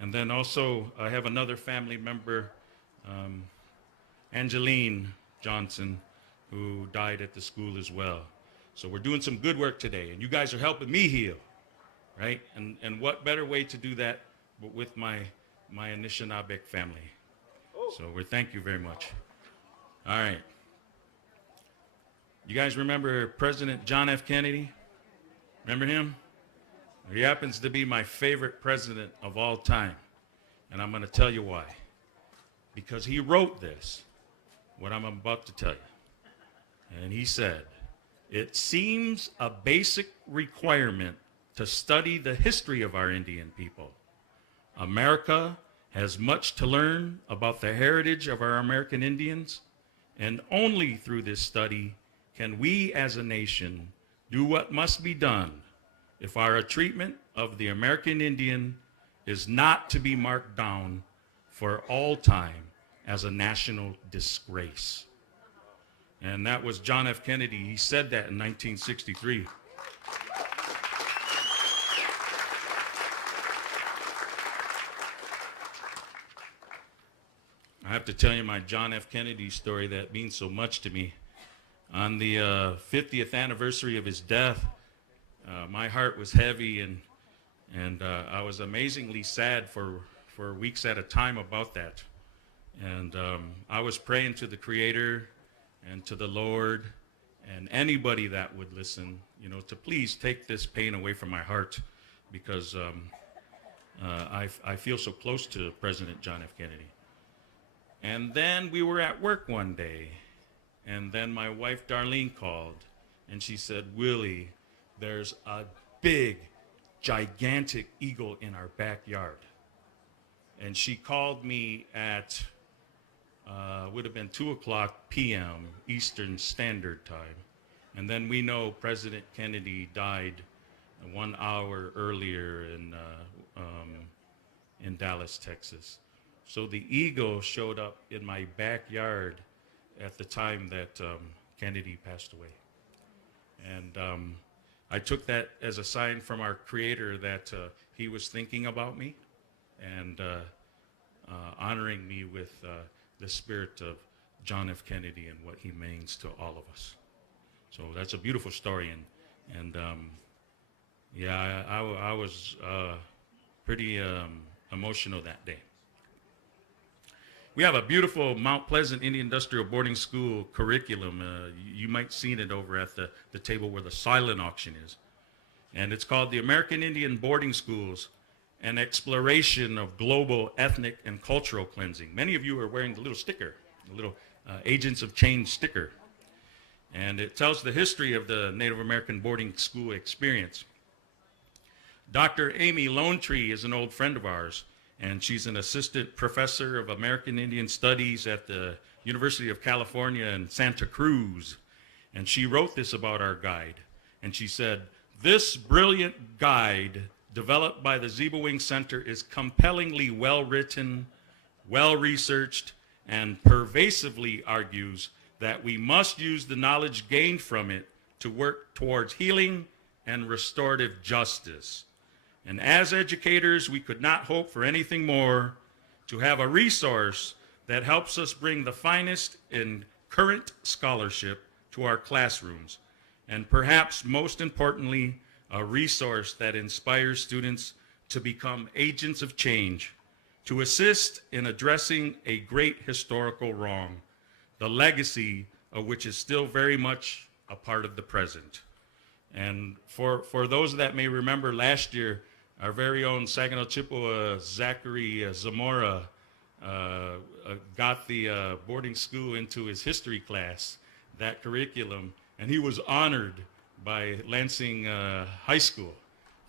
And then also, I have another family member, Angeline Johnson, who died at the school as well. So we're doing some good work today, and you guys are helping me heal, right? And what better way to do that but with my Anishinaabe family. So thank you very much. All right. You guys remember President John F. Kennedy? Remember him? He happens to be my favorite president of all time, and I'm going to tell you why. Because he wrote this, what I'm about to tell you. And he said, "It seems a basic requirement to study the history of our Indian people. America has much to learn about the heritage of our American Indians, and only through this study can we as a nation do what must be done if our treatment of the American Indian is not to be marked down for all time as a national disgrace." And that was John F. Kennedy. He said that in 1963. I have to tell you my John F. Kennedy story that means so much to me. On the 50th anniversary of his death, my heart was heavy, and I was amazingly sad for weeks at a time about that. And I was praying to the Creator and to the Lord and anybody that would listen, to please take this pain away from my heart, because I feel so close to President John F. Kennedy. And then we were at work one day, and then my wife Darlene called, and she said, "Willie, there's a big, gigantic eagle in our backyard." And she called me at would have been 2:00 p.m. Eastern Standard Time. And then we know President Kennedy died 1 hour earlier in Dallas, Texas. So the eagle showed up in my backyard at the time that Kennedy passed away. And I took that as a sign from our Creator that he was thinking about me and honoring me with the spirit of John F. Kennedy and what he means to all of us. So that's a beautiful story, and yeah, I was pretty emotional that day. We have a beautiful Mount Pleasant Indian Industrial Boarding School curriculum. You might have seen it over at the table where the silent auction is. And it's called the American Indian Boarding Schools, an exploration of global ethnic and cultural cleansing. Many of you are wearing the little sticker, the little Agents of Change sticker. And it tells the history of the Native American boarding school experience. Dr. Amy Lone Tree is an old friend of ours, and she's an assistant professor of American Indian Studies at the University of California in Santa Cruz. And she wrote this about our guide. And she said, "This brilliant guide developed by the Zebra Wing Center is compellingly well-written, well-researched, and pervasively argues that we must use the knowledge gained from it to work towards healing and restorative justice. And as educators, we could not hope for anything more to have a resource that helps us bring the finest in current scholarship to our classrooms, and perhaps most importantly, a resource that inspires students to become agents of change, to assist in addressing a great historical wrong, the legacy of which is still very much a part of the present." And for those that may remember, last year, our very own Saginaw, Chippewa, Zachary Zamora got the boarding school into his history class, that curriculum, and he was honored by Lansing High School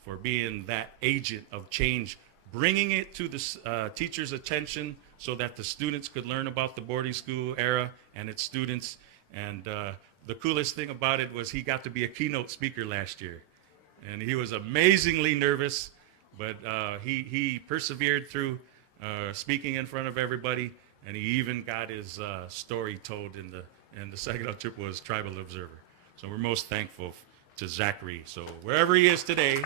for being that agent of change, bringing it to the teacher's attention so that the students could learn about the boarding school era and its students, and the coolest thing about it was he got to be a keynote speaker last year. And he was amazingly nervous, but he persevered through speaking in front of everybody, and he even got his story told in the Saginaw Chippewa's Tribal Observer. So we're most thankful to Zachary. So wherever he is today,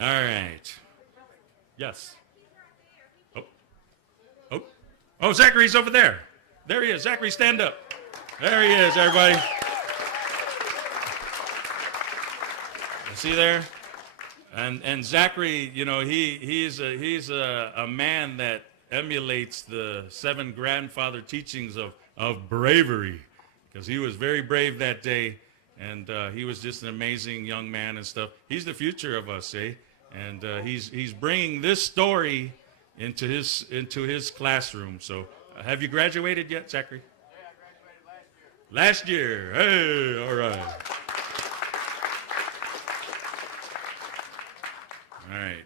all right. Yes. Oh, Zachary's over there. There he is. Zachary, stand up. There he is, everybody. You see there? And Zachary, you know, he's a man that emulates the 7 grandfather teachings of bravery, because he was very brave that day, and he was just an amazing young man and stuff. He's the future of us, eh? And he's bringing this story into his classroom. So, have you graduated yet, Zachary? Yeah, I graduated last year. Last year. Hey, all right. All right.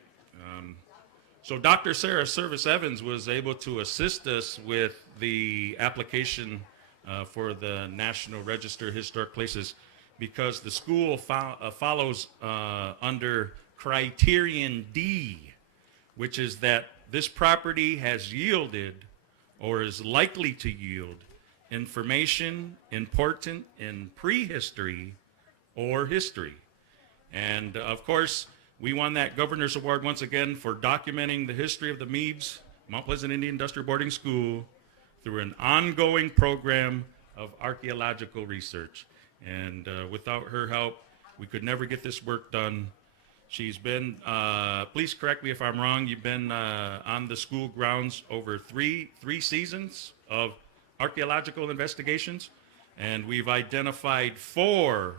So Dr. Sarah Service Evans was able to assist us with the application for the National Register of Historic Places, because the school follows under Criterion D, which is that this property has yielded or is likely to yield information important in prehistory or history. And of course, we won that Governor's Award once again for documenting the history of the Meads Mount Pleasant Indian Industrial Boarding School through an ongoing program of archaeological research. And without her help, we could never get this work done. She's been, please correct me if I'm wrong, you've been on the school grounds over three seasons of archaeological investigations, and we've identified 4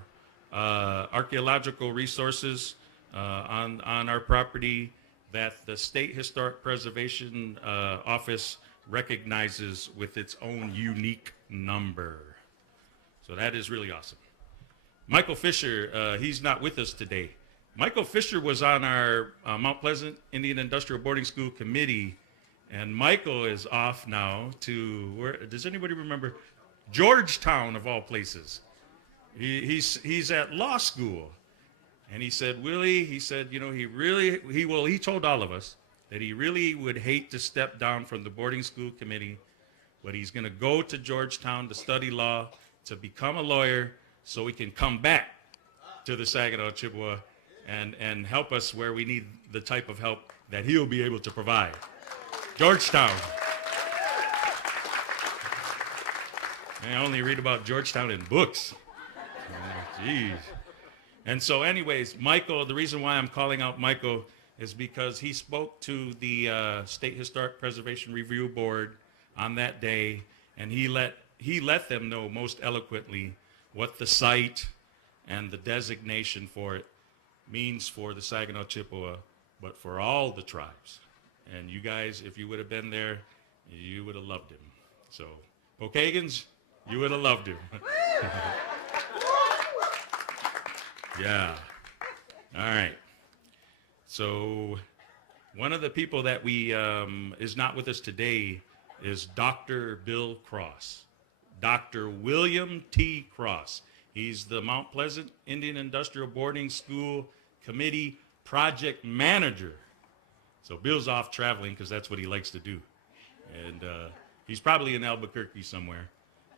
archaeological resources on our property that the State Historic Preservation Office recognizes with its own unique number. So that is really awesome. Michael Fisher, he's not with us today. Michael Fisher was on our Mount Pleasant Indian Industrial Boarding School Committee, and Michael is off now to, where, does anybody remember? Georgetown, of all places. He's at law school. And he said, Willie, he said, you know, he told all of us that he really would hate to step down from the boarding school committee, but he's going to go to Georgetown to study law, to become a lawyer, so he can come back to the Saginaw Chippewa and help us where we need the type of help that he'll be able to provide. Georgetown. I only read about Georgetown in books. Oh, jeez. And so anyways, Michael, the reason why I'm calling out Michael is because he spoke to the State Historic Preservation Review Board on that day, and he let them know most eloquently what the site and the designation for it means for the Saginaw Chippewa, but for all the tribes. And you guys, if you would have been there, you would have loved him. So, Pokagans, you would have loved him. Yeah. All right. So, one of the people that we is not with us today is Dr. Bill Cross. Dr. William T. Cross. He's the Mount Pleasant Indian Industrial Boarding School Committee Project Manager. So Bill's off traveling because that's what he likes to do. And he's probably in Albuquerque somewhere.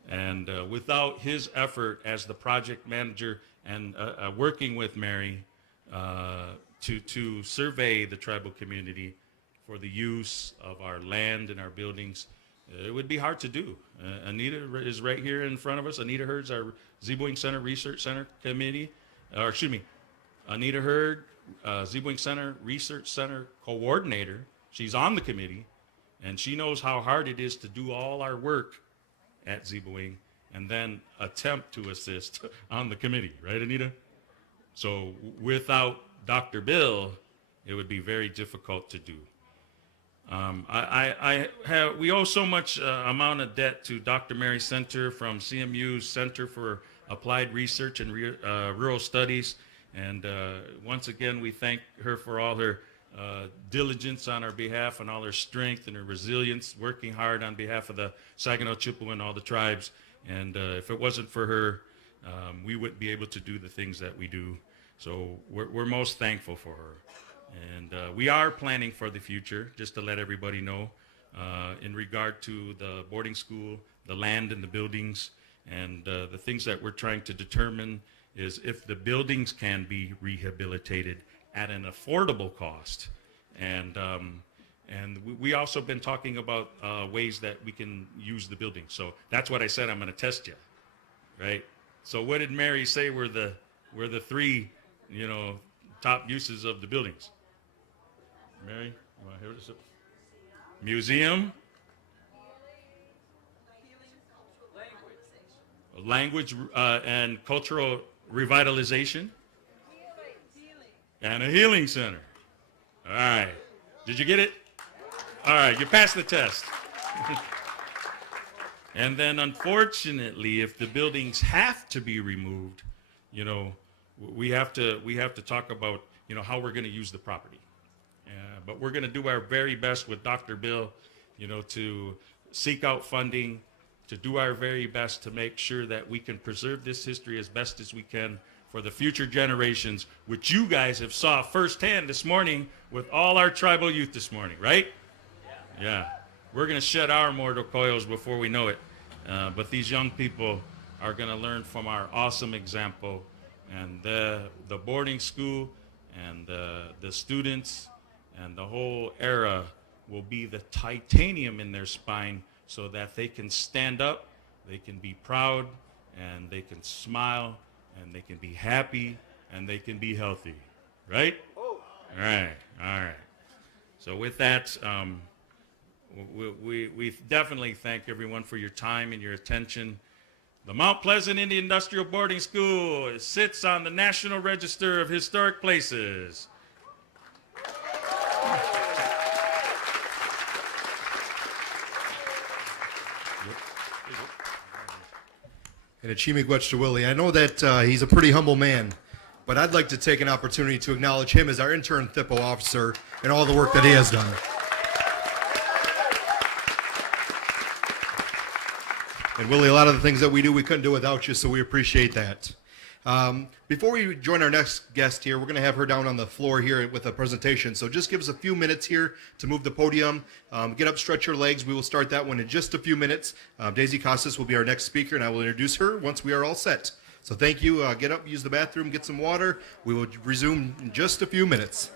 And without his effort as the project manager and working with Mary to survey the tribal community for the use of our land and our buildings, it would be hard to do. Anita is right here in front of us. Anita Hurd's our Zeboing Center Research Center Committee, Anita Hurd, Zeboing Center Research Center Coordinator. She's on the committee, and she knows how hard it is to do all our work at Zeboing and then attempt to assist on the committee, right, Anita? So without Dr. Bill, it would be very difficult to do. We owe so much amount of debt to Dr. Mary Center from CMU's Center for Applied Research and Rural Studies. And once again, we thank her for all her diligence on our behalf and all her strength and her resilience, working hard on behalf of the Saginaw, Chippewa, and all the tribes. And if it wasn't for her, we wouldn't be able to do the things that we do. So we're most thankful for her. And we are planning for the future, just to let everybody know, in regard to the boarding school, the land and the buildings, and the things that we're trying to determine is if the buildings can be rehabilitated at an affordable cost. And we also been talking about ways that we can use the building. So that's what I said, I'm going to test you, right? So what did Mary say were the three, top uses of the buildings? Mary, you want to hear this? Museum. Language and cultural revitalization. And a healing center. All right. Did you get it? All right, you passed the test. And then unfortunately, if the buildings have to be removed, we have to talk about, how we're going to use the property. But we're going to do our very best with Dr. Bill, to seek out funding, to do our very best to make sure that we can preserve this history as best as we can for the future generations, which you guys have saw firsthand this morning with all our tribal youth this morning, right? Yeah. We're going to shed our mortal coils before we know it. But these young people are going to learn from our awesome example. And the boarding school and the students and the whole era will be the titanium in their spine so that they can stand up, they can be proud, and they can smile, and they can be happy, and they can be healthy. Right? All right. So with that, we definitely thank everyone for your time and your attention. The Mount Pleasant Indian Industrial Boarding School sits on the National Register of Historic Places. And Achimigwetch, I know that he's a pretty humble man, but I'd like to take an opportunity to acknowledge him as our intern THIPO officer and all the work that he has done. And Willie, a lot of the things that we do, we couldn't do without you, so we appreciate that. Before we join our next guest here, we're going to have her down on the floor here with a presentation. So just give us a few minutes here to move the podium. Get up, stretch your legs. We will start that one in just a few minutes. Daisy Costas will be our next speaker, and I will introduce her once we are all set. So thank you. Get up, use the bathroom, get some water. We will resume in just a few minutes.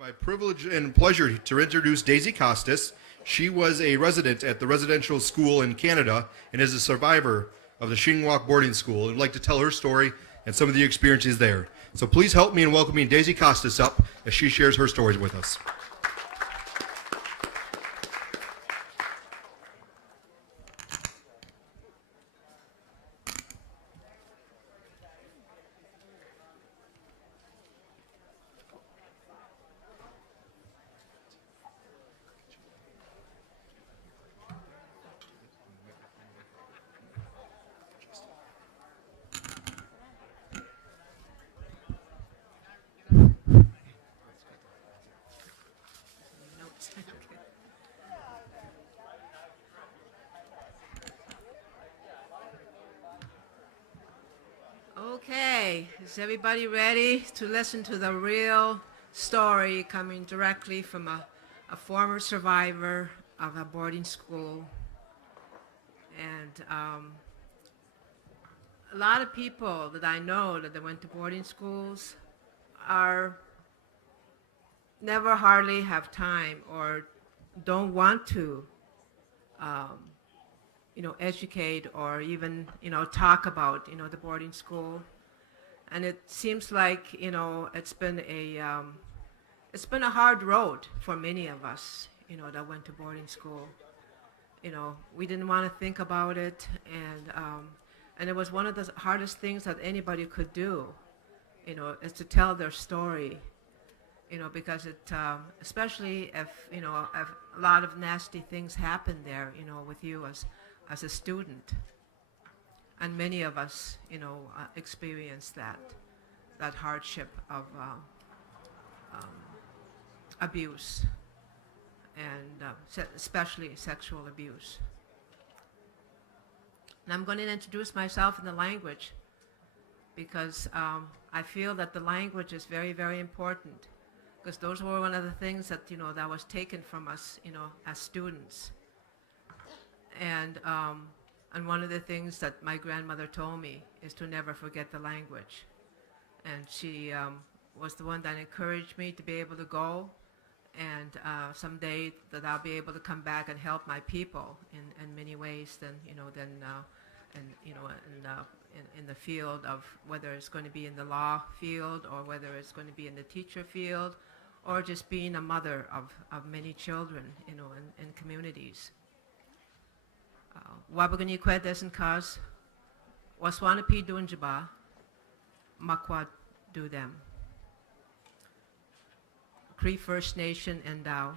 My privilege and pleasure to introduce Daisy Costas. She was a resident at the residential school in Canada and is a survivor of the Shingwalk boarding school. I'd like to tell her story and some of the experiences there. So please help me in welcoming Daisy Costas up as she shares her stories with us. Okay, is everybody ready to listen to the real story coming directly from a former survivor of a boarding school? And a lot of people that I know that went to boarding schools are never hardly have time or don't want to educate or even, talk about, the boarding school. And it seems like, it's been a hard road for many of us, that went to boarding school. We didn't want to think about it, and it was one of the hardest things that anybody could do, is to tell their story, because it, especially if a lot of nasty things happen there, with you as a student. And many of us, experience that hardship of abuse, and especially sexual abuse. And I'm going to introduce myself in the language because I feel that the language is very, very important, because those were one of the things that, that was taken from us, as students. And one of the things that my grandmother told me is to never forget the language. And she was the one that encouraged me to be able to go, and someday that I'll be able to come back and help my people in many ways. In the field of whether it's going to be in the law field or whether it's going to be in the teacher field, or just being a mother of many children, in communities. Wabagani Kwedes and Kaz, Waswanapi Dunjaba, Makwad do them. Cree First Nation and Dow,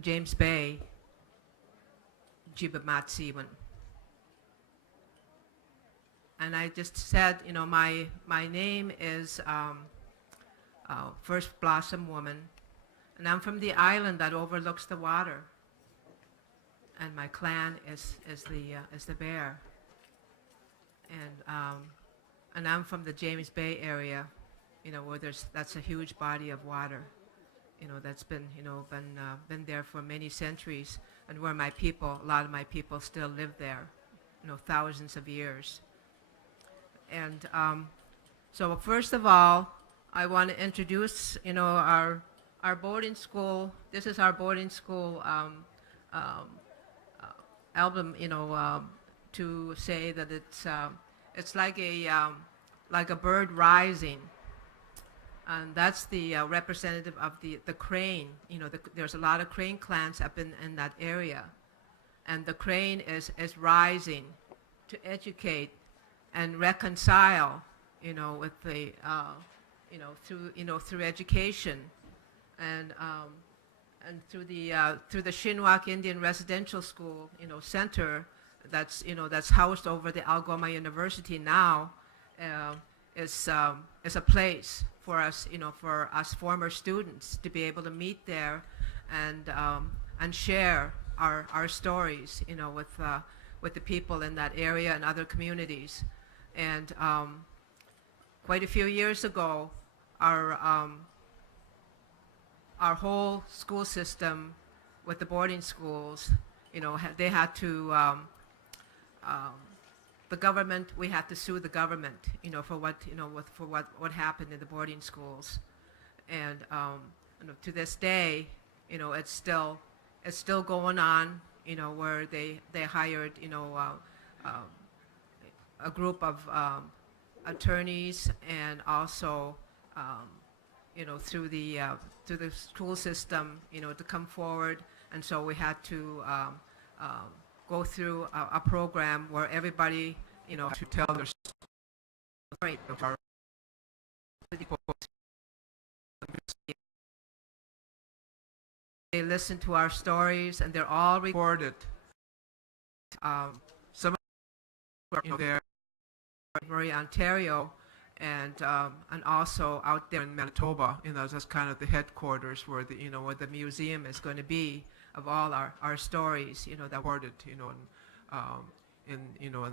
James Bay, Jibamat Siwan. And I just said, my name is First Blossom Woman, and I'm from the island that overlooks the water. And my clan is the Bear, and I'm from the James Bay area, where that's a huge body of water, that's been been there for many centuries, and where a lot of my people still live there, thousands of years. And so first of all, I want to introduce our boarding school. This is our boarding school. Album, to say that it's like a bird rising, and that's the representative of the crane. There's a lot of crane clans up in that area, and the crane is rising to educate and reconcile, with the through education, and through the Shingwalk Indian Residential School, center, that's housed over the Algoma University now, is a place for us, for us former students to be able to meet there, and share our stories, with the people in that area and other communities. And quite a few years ago, our whole school system with the boarding schools, they had to, the government, we had to sue the government, for what happened in the boarding schools. And to this day, it's still going on. Where they hired a group of attorneys, and also through the school system, to come forward. And so we had to go through a program where everybody, to tell their story of our they listen to our stories, and they're all recorded. Some of them are there in Murray, Ontario, and also out there in Manitoba. That's kind of the headquarters where the museum is going to be of all our stories. That recorded.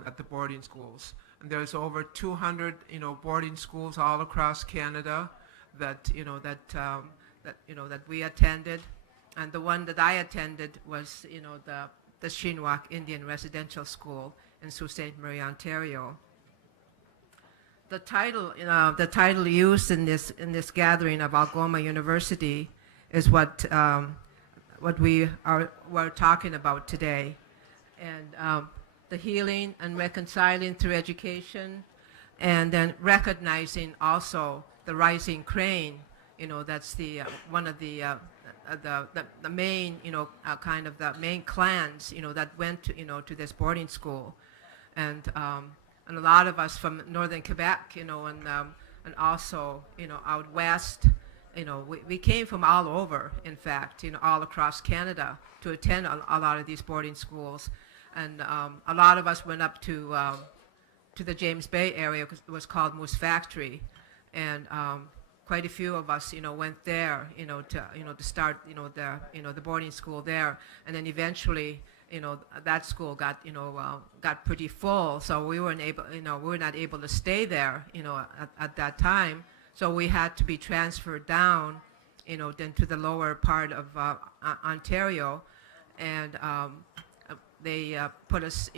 At the boarding schools. And there's over 200 boarding schools all across Canada that that we attended. And the one that I attended was, the Chippewa Indian Residential School in Sault Ste. Marie, Ontario. The title used in this gathering of Algoma University is what we're talking about today, and the healing and reconciling through education, and then recognizing also the rising crane. That's the one of the main, kind of the main clans, that went to this boarding school, and a lot of us from northern Quebec, and also, out west, we came from all over, in fact, all across Canada to attend a lot of these boarding schools, and a lot of us went up to the James Bay area, because it was called Moose Factory, and quite a few of us, went there, to start, the boarding school there, and then eventually, that school got pretty full, so we were not able to stay there, at that time, so we had to be transferred down, then to the lower part of Ontario, and they put us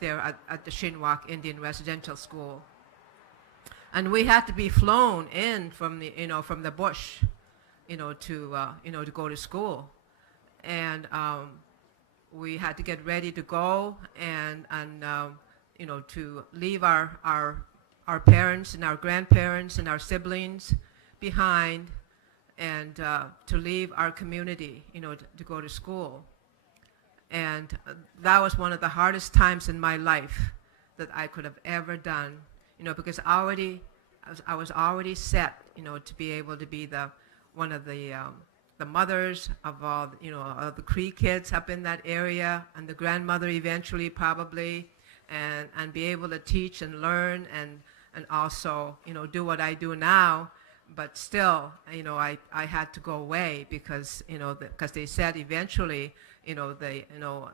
there at the Chippewa Indian Residential School. And we had to be flown in from the bush, to go to school, and we had to get ready to go, and to leave our parents and our grandparents and our siblings behind, and to leave our community, to go to school. And that was one of the hardest times in my life that I could have ever done. Because I was already set, to be able to be one of the mothers of all, of the Cree kids up in that area, and the grandmother eventually probably, and be able to teach and learn, and also, do what I do now. But still, I had to go away because, because they said eventually, the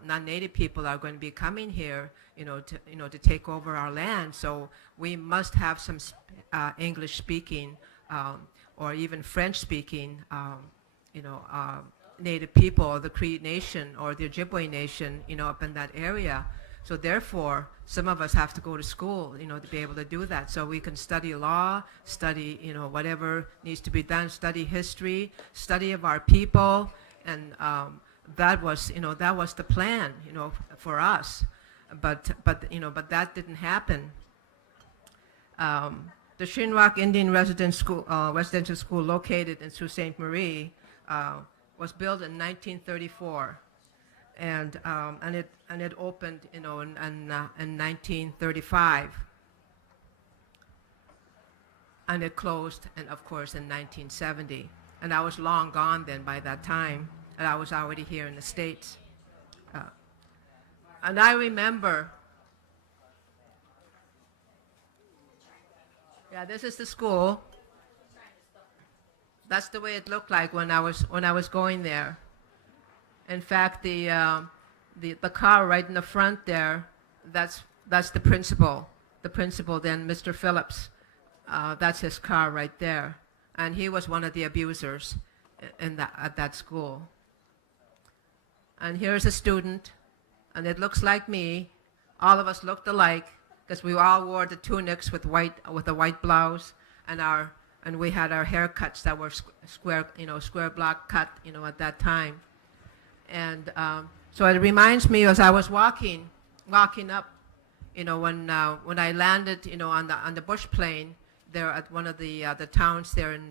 non-native people are going to be coming here, to take over our land. So we must have some English speaking, or even French speaking, native people, or the Cree Nation or the Ojibwe Nation, up in that area. So therefore, some of us have to go to school, to be able to do that. So we can study law, study, whatever needs to be done, study history, study of our people, and that was the plan, for us. But that didn't happen. The Chippewa Indian Residential School, located in Sault Ste. Marie, was built in 1934. And it opened, in 1935, and it closed, and of course, in 1970. And I was long gone then by that time, and I was already here in the States. And I remember, this is the school. That's the way it looked like when I was going there. In fact, the car right in the front there, that's the principal. The principal, then Mr. Phillips, that's his car right there, and he was one of the abusers at that school. And here's a student, and it looks like me. All of us looked alike because we all wore the tunics with a white blouse, and our and we had our haircuts that were square, square block cut, at that time. And so it reminds me as I was walking up, when I landed, on the bush plane there at one of the towns there in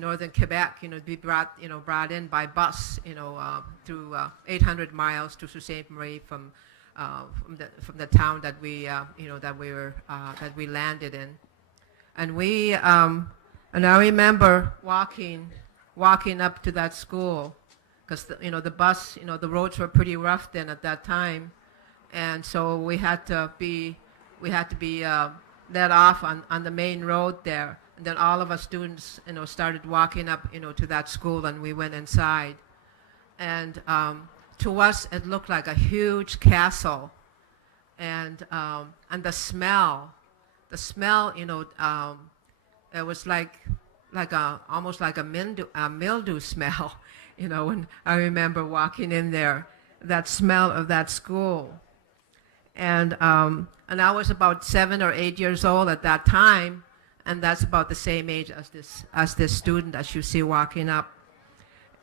northern Quebec, be brought in by bus, through 800 miles to Sault Ste. Marie from the town that we landed in, and I remember walking up to that school, because the bus, the roads were pretty rough then at that time, and so we had to be let off on the main road there, and then all of us students, started walking up, to that school, and we went inside, and to us it looked like a huge castle, and the smell, it was almost like a mildew smell, when I remember walking in there, that smell of that school. And I was about 7 or 8 years old at that time, and that's about the same age as this student that you see walking up.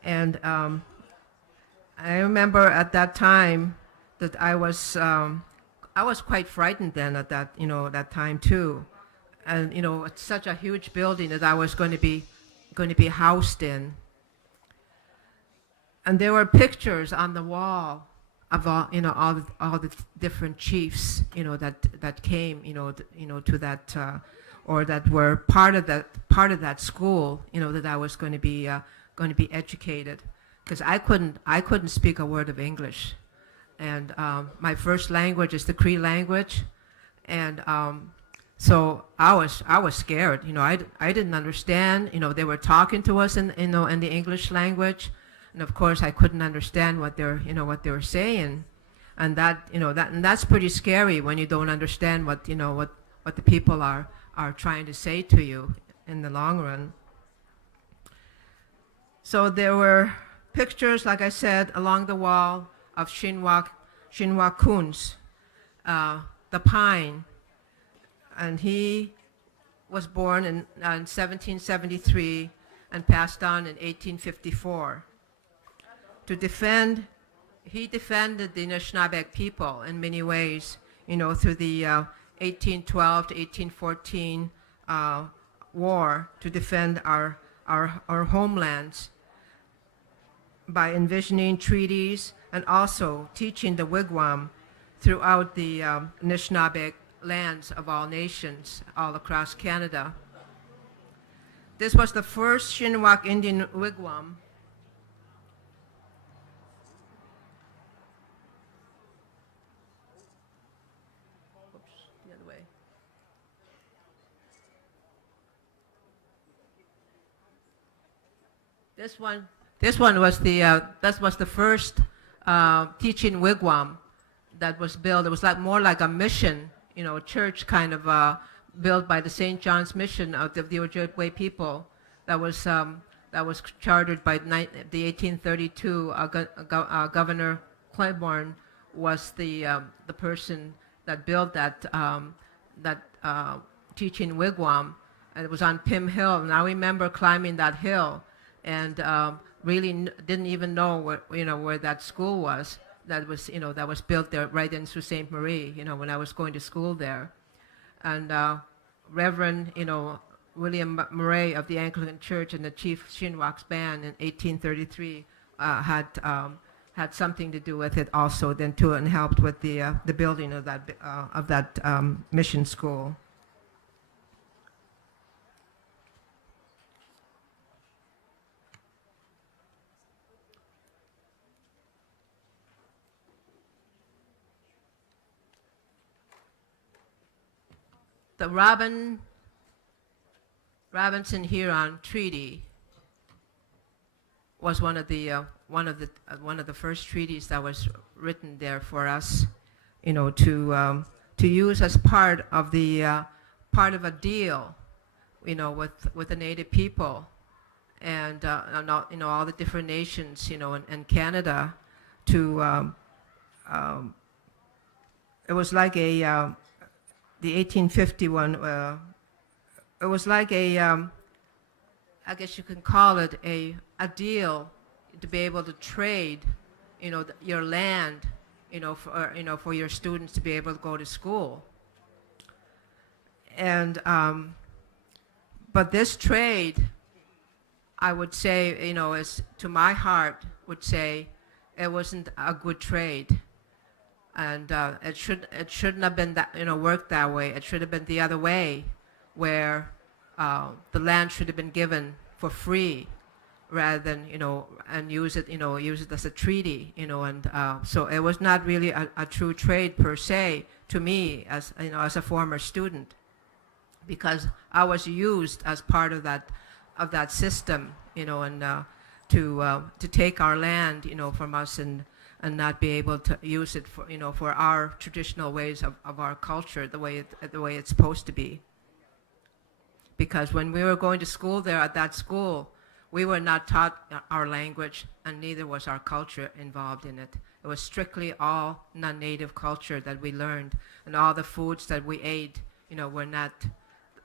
And I remember at that time that I was quite frightened then at that time too. And it's such a huge building that I was going to be housed in. And there were pictures on the wall of all the different chiefs, that came, to that, or that were part of that school, that I was going to be educated, because I couldn't speak a word of English, and my first language is the Cree language, and so I was scared. I didn't understand. They were talking to us in the English language. And of course, I couldn't understand what they were saying, and that's pretty scary when you don't understand what the people are trying to say to you in the long run. So there were pictures, like I said, along the wall of Shinwak Kunz, the pine, and he was born in 1773 and passed on in 1854. He defended the Anishinaabe people in many ways, through the 1812 to 1814 war to defend our homelands by envisioning treaties and also teaching the wigwam throughout the Anishinaabe lands of all nations all across Canada. This was the first Shinwak Indian wigwam. This one was the first teaching wigwam that was built. It was more like a mission, church kind of built by the St. John's Mission of the Ojibwe people. That was chartered by the 1832 Governor Claiborne was the person that built that teaching wigwam, and it was on Pim Hill. And I remember climbing that hill, and really didn't even know where that school was. That was built there right in Sault Ste. Marie. When I was going to school there, and Reverend William Murray of the Anglican Church and the Chief Shinwak's band in 1833 had something to do with it also then too, and helped with the building of that mission school. The Robinson-Huron Treaty was one of the first treaties that was written there for us, to use as part of a deal, with the Native people, and all the different nations, and Canada, to it was like the 1851. It was like a I guess you can call it a deal to be able to trade, your land, for your students to be able to go to school. And but this trade, I would say, is to my heart would say, it wasn't a good trade, and it shouldn't have been that worked that way. It should have been the other way, where the land should have been given for free, rather than and use it as a treaty, and so it was not really a true trade per se to me as as a former student, because I was used as part of that system, and to take our land, from us, and not be able to use it for our traditional ways of our culture, the way it's supposed to be. Because when we were going to school there at that school, we were not taught our language, and neither was our culture involved in it. It was strictly all non-native culture that we learned, and all the foods that we ate, were not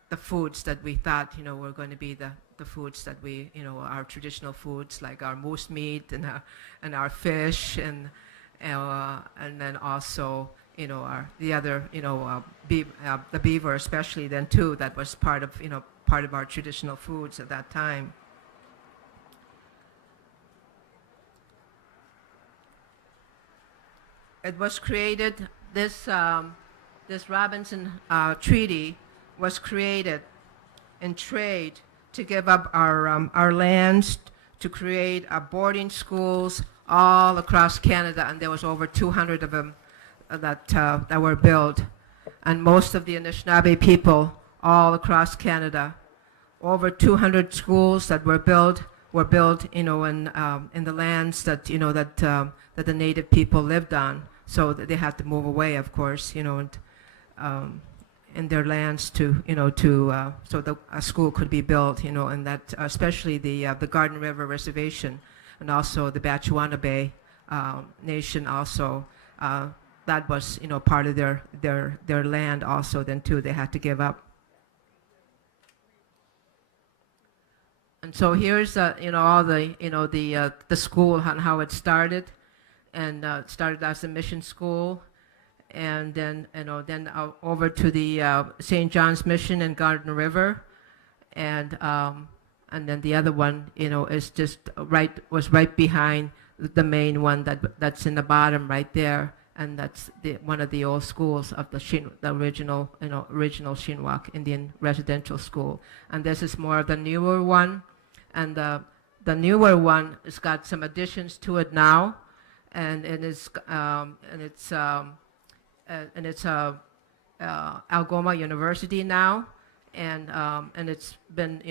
the foods that we thought, were going to be the foods that we, our traditional foods, like our moose meat and our fish, and then also, the other, the beaver especially then too, that was part of our traditional foods at that time. It was created, this Robinson Treaty was created in trade to give up our lands, to create boarding schools all across Canada, and there was over 200 of them that were built. And most of the Anishinaabe people all across Canada, over 200 schools that were built in the lands that that the native people lived on. So they had to move away, of course, and in their lands to so a school could be built, and that especially the Garden River Reservation, and also the Batchewana Nation also, that was part of their land also then too, they had to give up. And so here's all the school and how it started, and it started as a mission school, and then over to the St. John's Mission in Garden River, and then the other one is just was right behind the main one that's in the bottom right there, and that's one of the old schools of the original Shinwak Indian Residential School. And this is more of the newer one, and the newer one has got some additions to it now, and it's Algoma University now, and it's been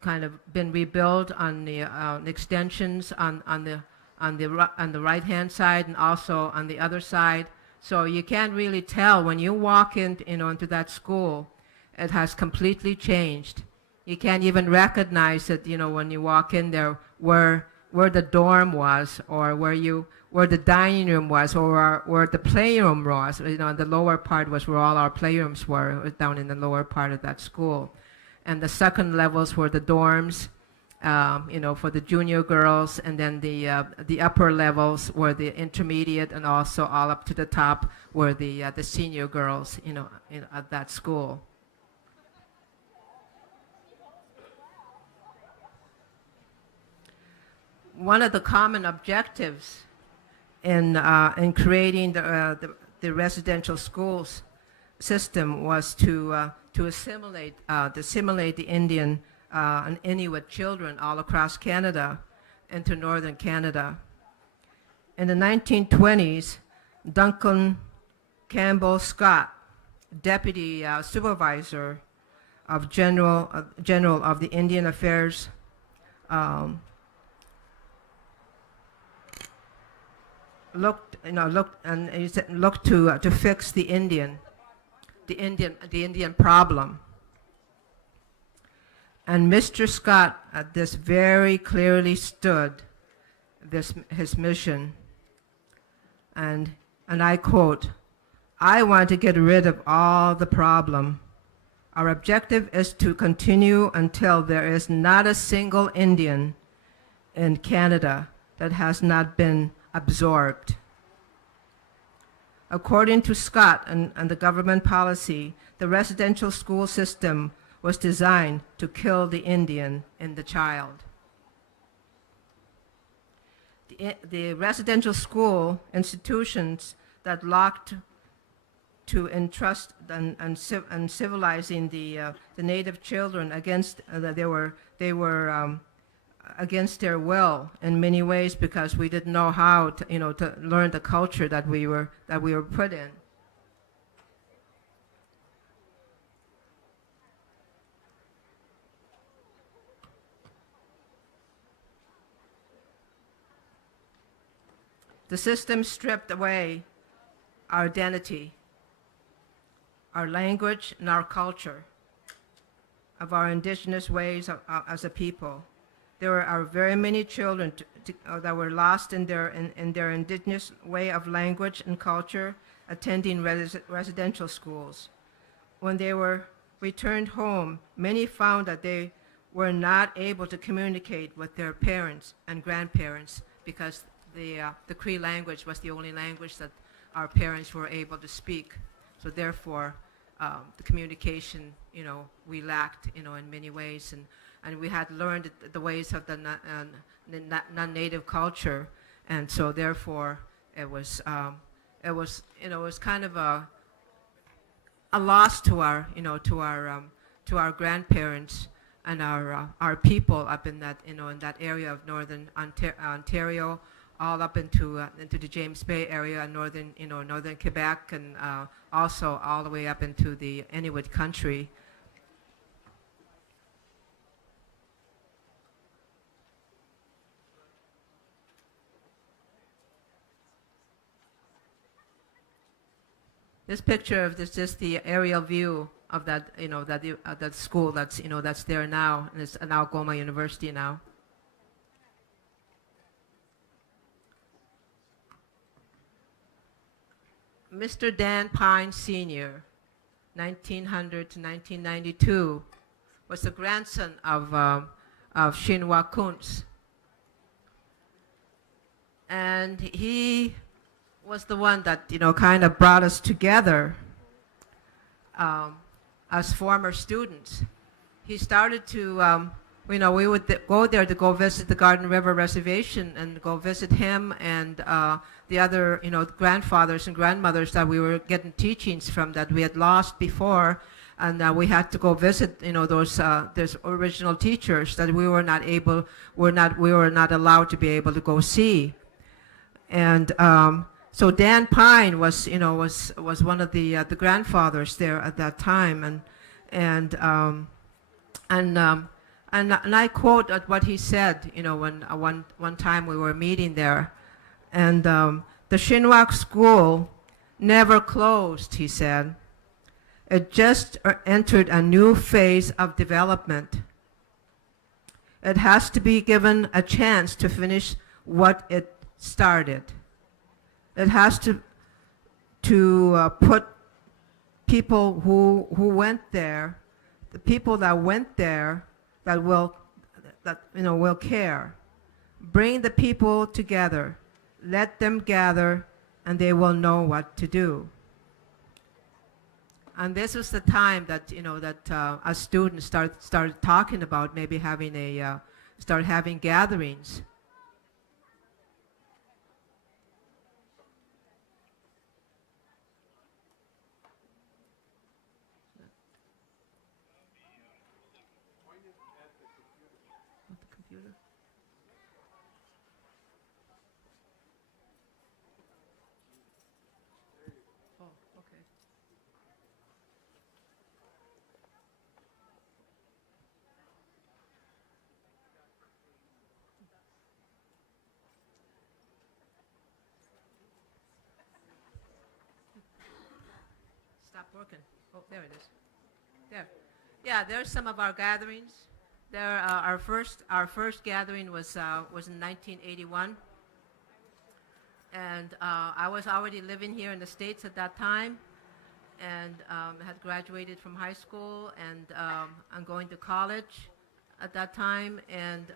kind of been rebuilt on the extensions on the right hand side, and also on the other side. So you can't really tell when you walk into that school. It has completely changed. You can't even recognize it, when you walk in there, where the dorm was, or where the dining room was, or where the playroom was. The lower part was where all our playrooms were, down in the lower part of that school. And the second levels were the dorms, for the junior girls, and then the upper levels were the intermediate, and also all up to the top were the senior girls, at that school. One of the common objectives in creating the residential schools system was to assimilate the Indian and Inuit children all across Canada into northern Canada. In the 1920s, Duncan Campbell Scott, deputy supervisor of General of the Indian Affairs, looked to fix the Indian problem. And Mr. Scott at this very clearly stood his mission, and I quote, "I want to get rid of all the problem Our objective is to continue until there is not a single Indian in Canada that has not been absorbed. According to Scott and the government policy, the residential school system was designed to kill the Indian in the child. The residential school institutions that locked to entrust and civilizing the native children against they were against their will in many ways, because we didn't know how to learn the culture that we were put in. The system stripped away our identity, our language, and our culture of our indigenous ways as a people. There are very many children that were lost in their indigenous way of language and culture, attending residential schools. When they were returned home, many found that they were not able to communicate with their parents and grandparents, because the Cree language was the only language that our parents were able to speak. So therefore, the communication, we lacked, in many ways, and we had learned the ways of the non-native culture, and so therefore it was kind of a loss to our grandparents and our people up in that in that area of northern Ontario, all up into the James Bay area, northern Quebec, and also all the way up into the Inuit country. This picture of this is the aerial view of that that school that's there now, and it's an Algoma University now. Mr. Dan Pine Sr., 1900 to 1992, was the grandson of Shinwa Kuntz. And he was the one that, kind of brought us together as former students. He started to, we would go there to go visit the Garden River Reservation and go visit him and the other, grandfathers and grandmothers that we were getting teachings from that we had lost before, and we had to go visit, those original teachers that we were not allowed to be able to go see, and so Dan Pine was one of the grandfathers there at that time, and I quote at what he said, when one time we were meeting there, and the Shinwak school never closed, he said. It just entered a new phase of development. It has to be given a chance to finish what it started. It has to put people who went there, the people that went there, that will care. Bring the people together. Let them gather, and they will know what to do. And this was the time that as students started talking about maybe having having gatherings. Stop working. Oh, there it is. There. Yeah, there's some of our gatherings. There, our first gathering was in 1981, and I was already living here in the States at that time, and had graduated from high school, and I'm going to college at that time, and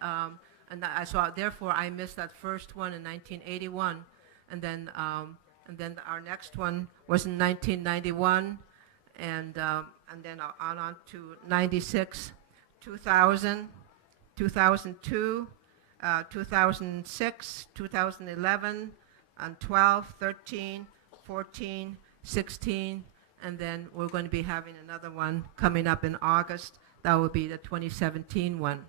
so therefore I missed that first one in 1981, and then our next one was in 1991, and then on to 96, 2000, 2002, 2006, 2011, and 12, 13, 14, 16, and then we're going to be having another one coming up in August. That will be the 2017 one.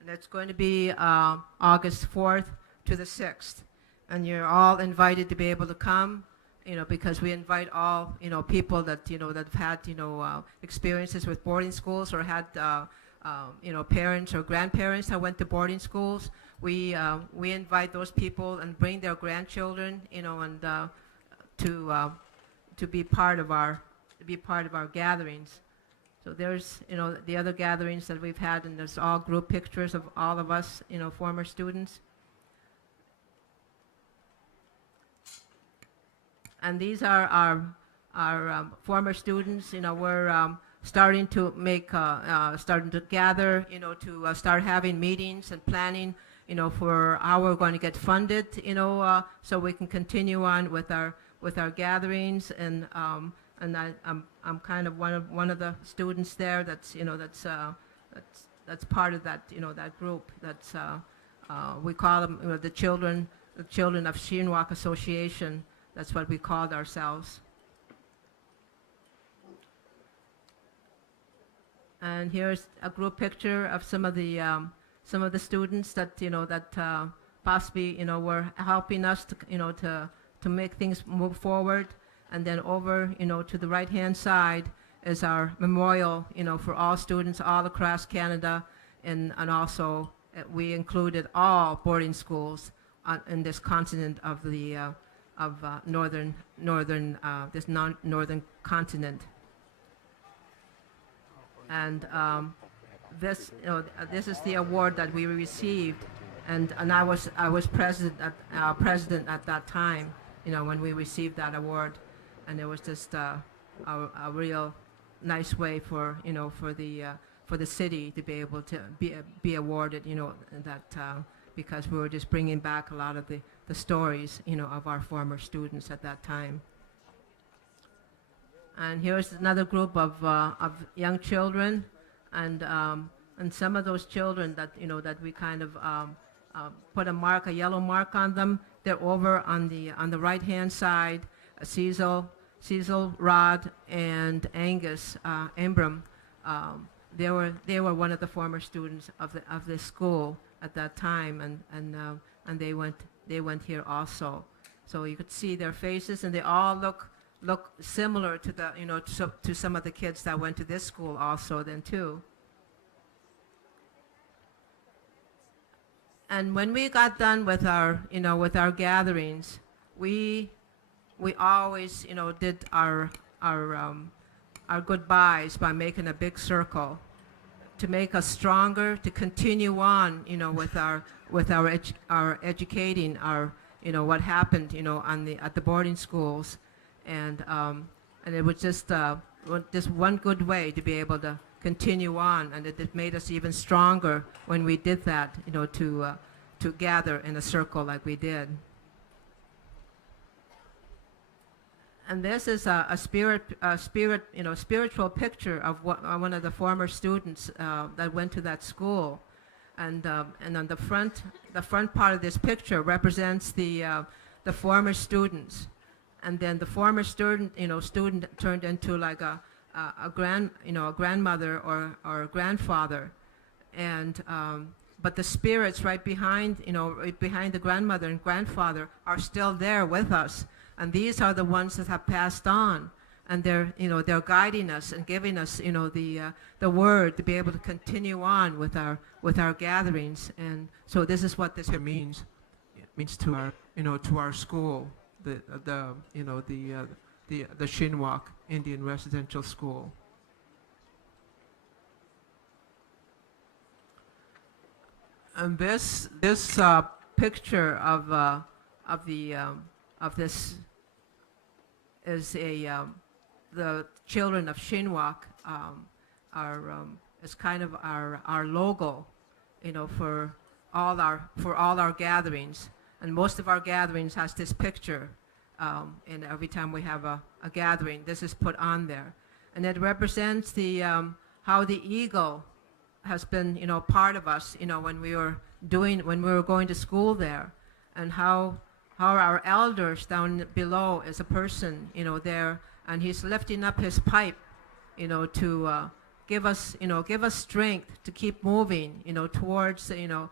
And it's going to be August 4th to the 6th. And you're all invited to be able to come, because we invite all, people that, that have had, experiences with boarding schools or had, parents or grandparents that went to boarding schools. We invite those people and bring their grandchildren, and to be part of our gatherings. So there's, the other gatherings that we've had, and there's all group pictures of all of us, former students. And these are our former students. We're starting to starting to gather, to start having meetings and planning, for how we're going to get funded, so we can continue on with our gatherings. And I'm kind of one of the students there. That's part of that that group. That's we call them the children of Saginaw Association. That's what we called ourselves. And here's a group picture of some of the students that that possibly were helping us to make things move forward. And then over to the right hand side is our memorial for all students all across Canada, and also we included all boarding schools in this continent of the northern continent. And this is the award that we received, and I was president at that time, when we received that award, and it was just a real nice way for the city to be able to be awarded, that because we were just bringing back a lot of the stories, of our former students at that time. And here's another group of young children, and some of those children that that we kind of put a yellow mark on them. They're over on the right hand side. Cecil, Rod, and Angus Embram. They were one of the former students of this school at that time, and they went here also. So you could see their faces, and they all look similar to to some of the kids that went to this school also then too. And when we got done with our gatherings, we always did our goodbyes by making a big circle to make us stronger, to continue on with our educating, our what happened at the boarding schools. And it was just one good way to be able to continue on, and it made us even stronger when we did that, to gather in a circle like we did. And this is a spiritual picture of one of the former students that went to that school, and on the front part of this picture represents the former students. And then the former student turned into like a grandmother or a grandfather, and but the spirits right behind the grandmother and grandfather are still there with us, and these are the ones that have passed on, and they're guiding us and giving us the word to be able to continue on with our gatherings. And so this is what this means. It means to our school. The Saginaw Indian Residential School. And this picture of this is the children of Shinwak is kind of our logo, for all our gatherings. And most of our gatherings has this picture, and every time we have a gathering, this is put on there, and it represents the how the eagle has been, part of us, when we were going to school there, and how our elders down below is a person, there, and he's lifting up his pipe, to give us strength to keep moving, towards, the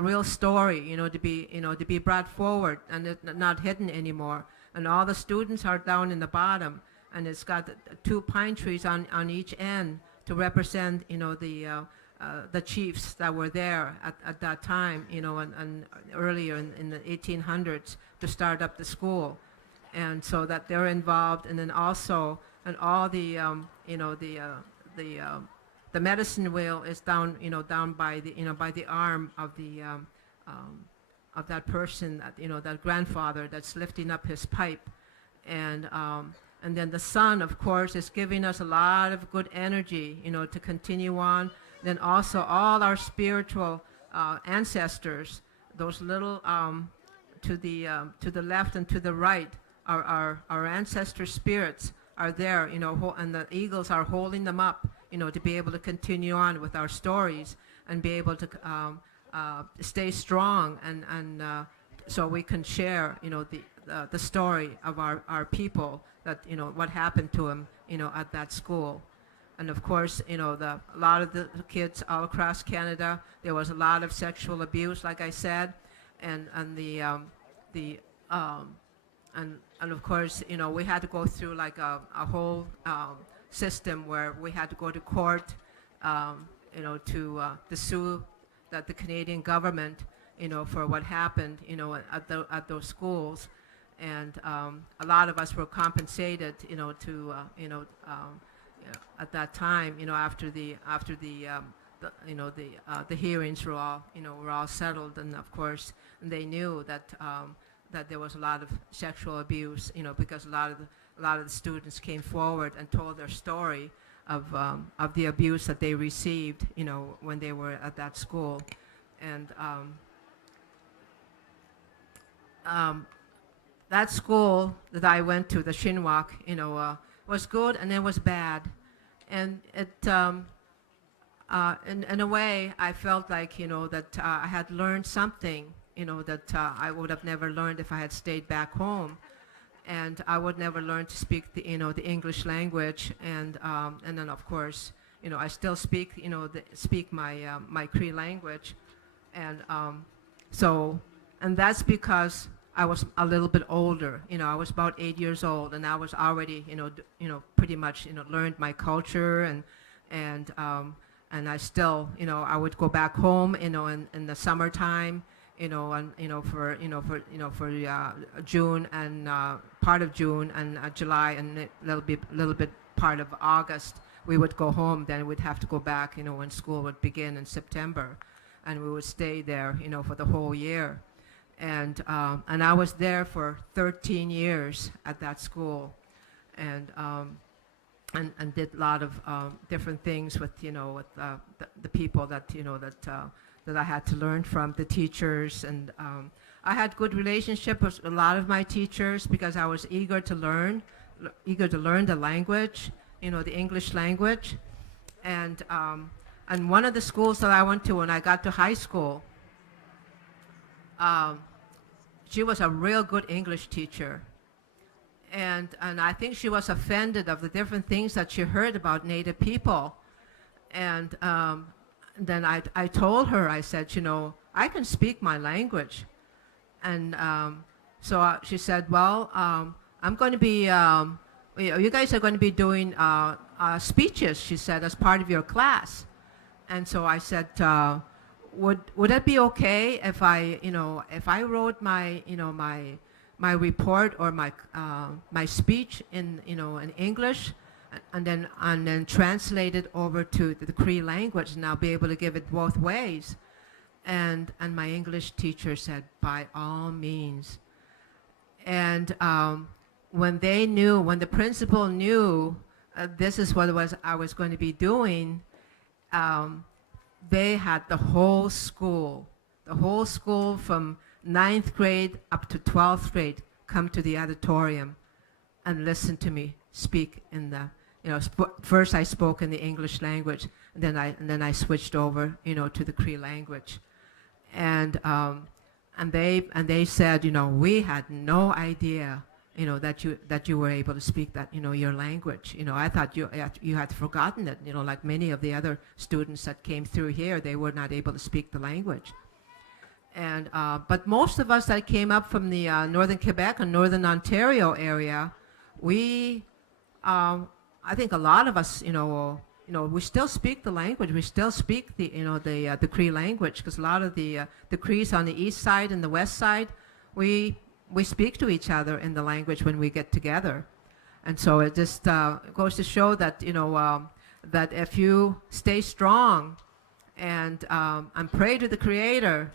real story, to be brought forward and not hidden anymore. And all the students are down in the bottom, and it's got two pine trees on each end to represent, the chiefs that were there at that time, and earlier in the 1800s to start up the school, and so that they're involved, and then also, and all the, the medicine wheel is down, down by the arm of that person, that, that grandfather that's lifting up his pipe, and then the sun, of course, is giving us a lot of good energy, to continue on. Then also all our spiritual ancestors, those little to the left and to the right, our ancestor spirits are there, and the eagles are holding them up, to be able to continue on with our stories and be able to stay strong, and so we can share, the story of our people, that, what happened to them, at that school. And of course, a lot of the kids all across Canada, there was a lot of sexual abuse, like I said, and of course, we had to go through like a whole system where we had to go to court, to sue the Canadian government, for what happened, at those schools, and a lot of us were compensated, at that time, after the hearings were all settled, and of course, they knew that that there was a lot of sexual abuse, because a lot of the students came forward and told their story of the abuse that they received, when they were at that school, and that school that I went to, the Shinwak, was good and it was bad, and it in a way I felt like that I had learned something, that I would have never learned if I had stayed back home, and I would never learn to speak the the English language, and then of course I still speak speak my Cree language, and and that's because I was a little bit older. I was about 8 years old, and I was already, pretty much, learned my culture, and I still, I would go back home, in the summertime, for June and part of June and July and a little bit part of August. We would go home. Then we'd have to go back, when school would begin in September, and we would stay there, for the whole year. And I was there for 13 years at that school, and did a lot of different things with with the people that that I had to learn from, the teachers, and I had good relationship with a lot of my teachers because I was eager to learn the language, the English language, and one of the schools that I went to when I got to high school. She was a real good English teacher, and I think she was offended of the different things that she heard about Native people, and then I told her, I said, I can speak my language, and so she said, well, I'm going to be, you guys are going to be doing speeches, she said, as part of your class, and so I said, would that be okay if I, if I wrote my, my report or my speech in, in English, and then translate it over to the Cree language, and I'll be able to give it both ways. And my English teacher said, by all means. And when the principal knew this is what I was going to be doing, they had the whole school from 9th grade up to 12th grade come to the auditorium and listen to me speak in the, first I spoke in the English language, and then I switched over, to the Cree language, and they said, we had no idea, that you were able to speak that, your language. I thought you had forgotten it, like many of the other students that came through here, they were not able to speak the language. And but most of us that came up from the northern Quebec and northern Ontario area, we, I think a lot of us, we still speak the language. We still speak the Cree language, because a lot of the Crees on the east side and the west side, we speak to each other in the language when we get together. And so it just goes to show that that if you stay strong and pray to the Creator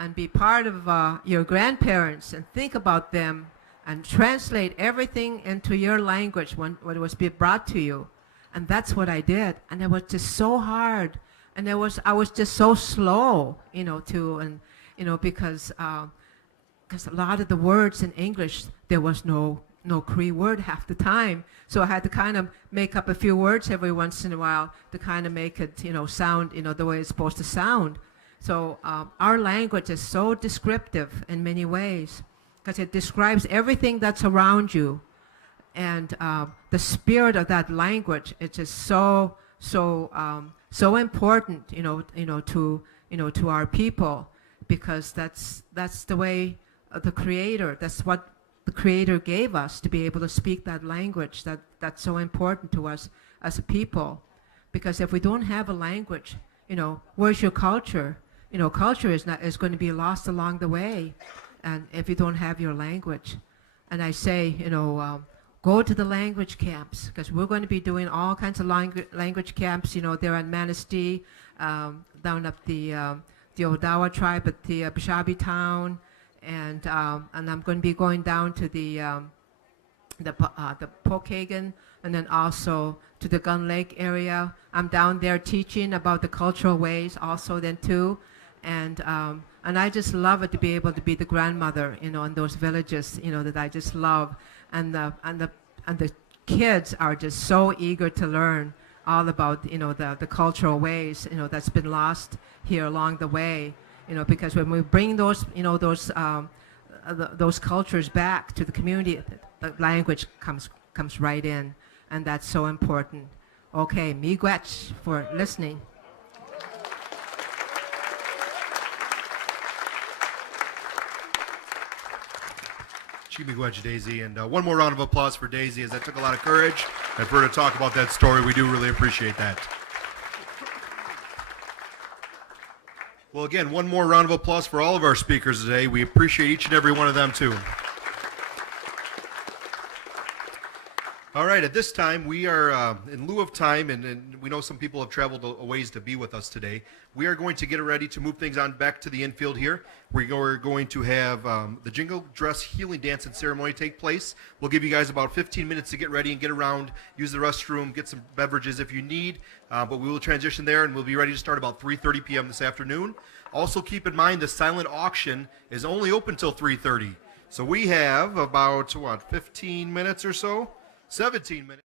and be part of your grandparents and think about them and translate everything into your language when it was being brought to you. And that's what I did. And it was just so hard. And I was just so slow, because a lot of the words in English, there was no Cree word half the time. So I had to kind of make up a few words every once in a while to kind of make it, sound, the way it's supposed to sound. So our language is so descriptive in many ways, because it describes everything that's around you. And the spirit of that language, it's just so important, to our people, because that's the way the Creator, that's what the Creator gave us, to be able to speak that language that's so important to us as a people. Because if we don't have a language, where's your culture? Culture is going to be lost along the way, and if you don't have your language. And I say, go to the language camps, because we're going to be doing all kinds of language camps, there at Manistee, down up the Odawa tribe at the Bishabi town, and I'm going to be going down to the Pokagon, and then also to the Gun Lake area. I'm down there teaching about the cultural ways also then too. And I just love it to be able to be the grandmother, in those villages, that I just love. And the kids are just so eager to learn all about, the cultural ways, that's been lost here along the way, because when we bring those, those cultures back to the community, the language comes right in, and that's so important. Okay, miigwech for listening. Miigwech, Daisy, and one more round of applause for Daisy, as that took a lot of courage. And for her to talk about that story, we do really appreciate that. Well, again, one more round of applause for all of our speakers today. We appreciate each and every one of them, too. All right, at this time, we are, in lieu of time, and we know some people have traveled a ways to be with us today, we are going to get ready to move things on back to the infield here. We're going to have the Jingle Dress Healing Dance and Ceremony take place. We'll give you guys about 15 minutes to get ready and get around, use the restroom, get some beverages if you need, but we will transition there, and we'll be ready to start about 3:30 p.m. this afternoon. Also, keep in mind the silent auction is only open till 3:30. So we have about, 15 minutes or so? 17 minutes.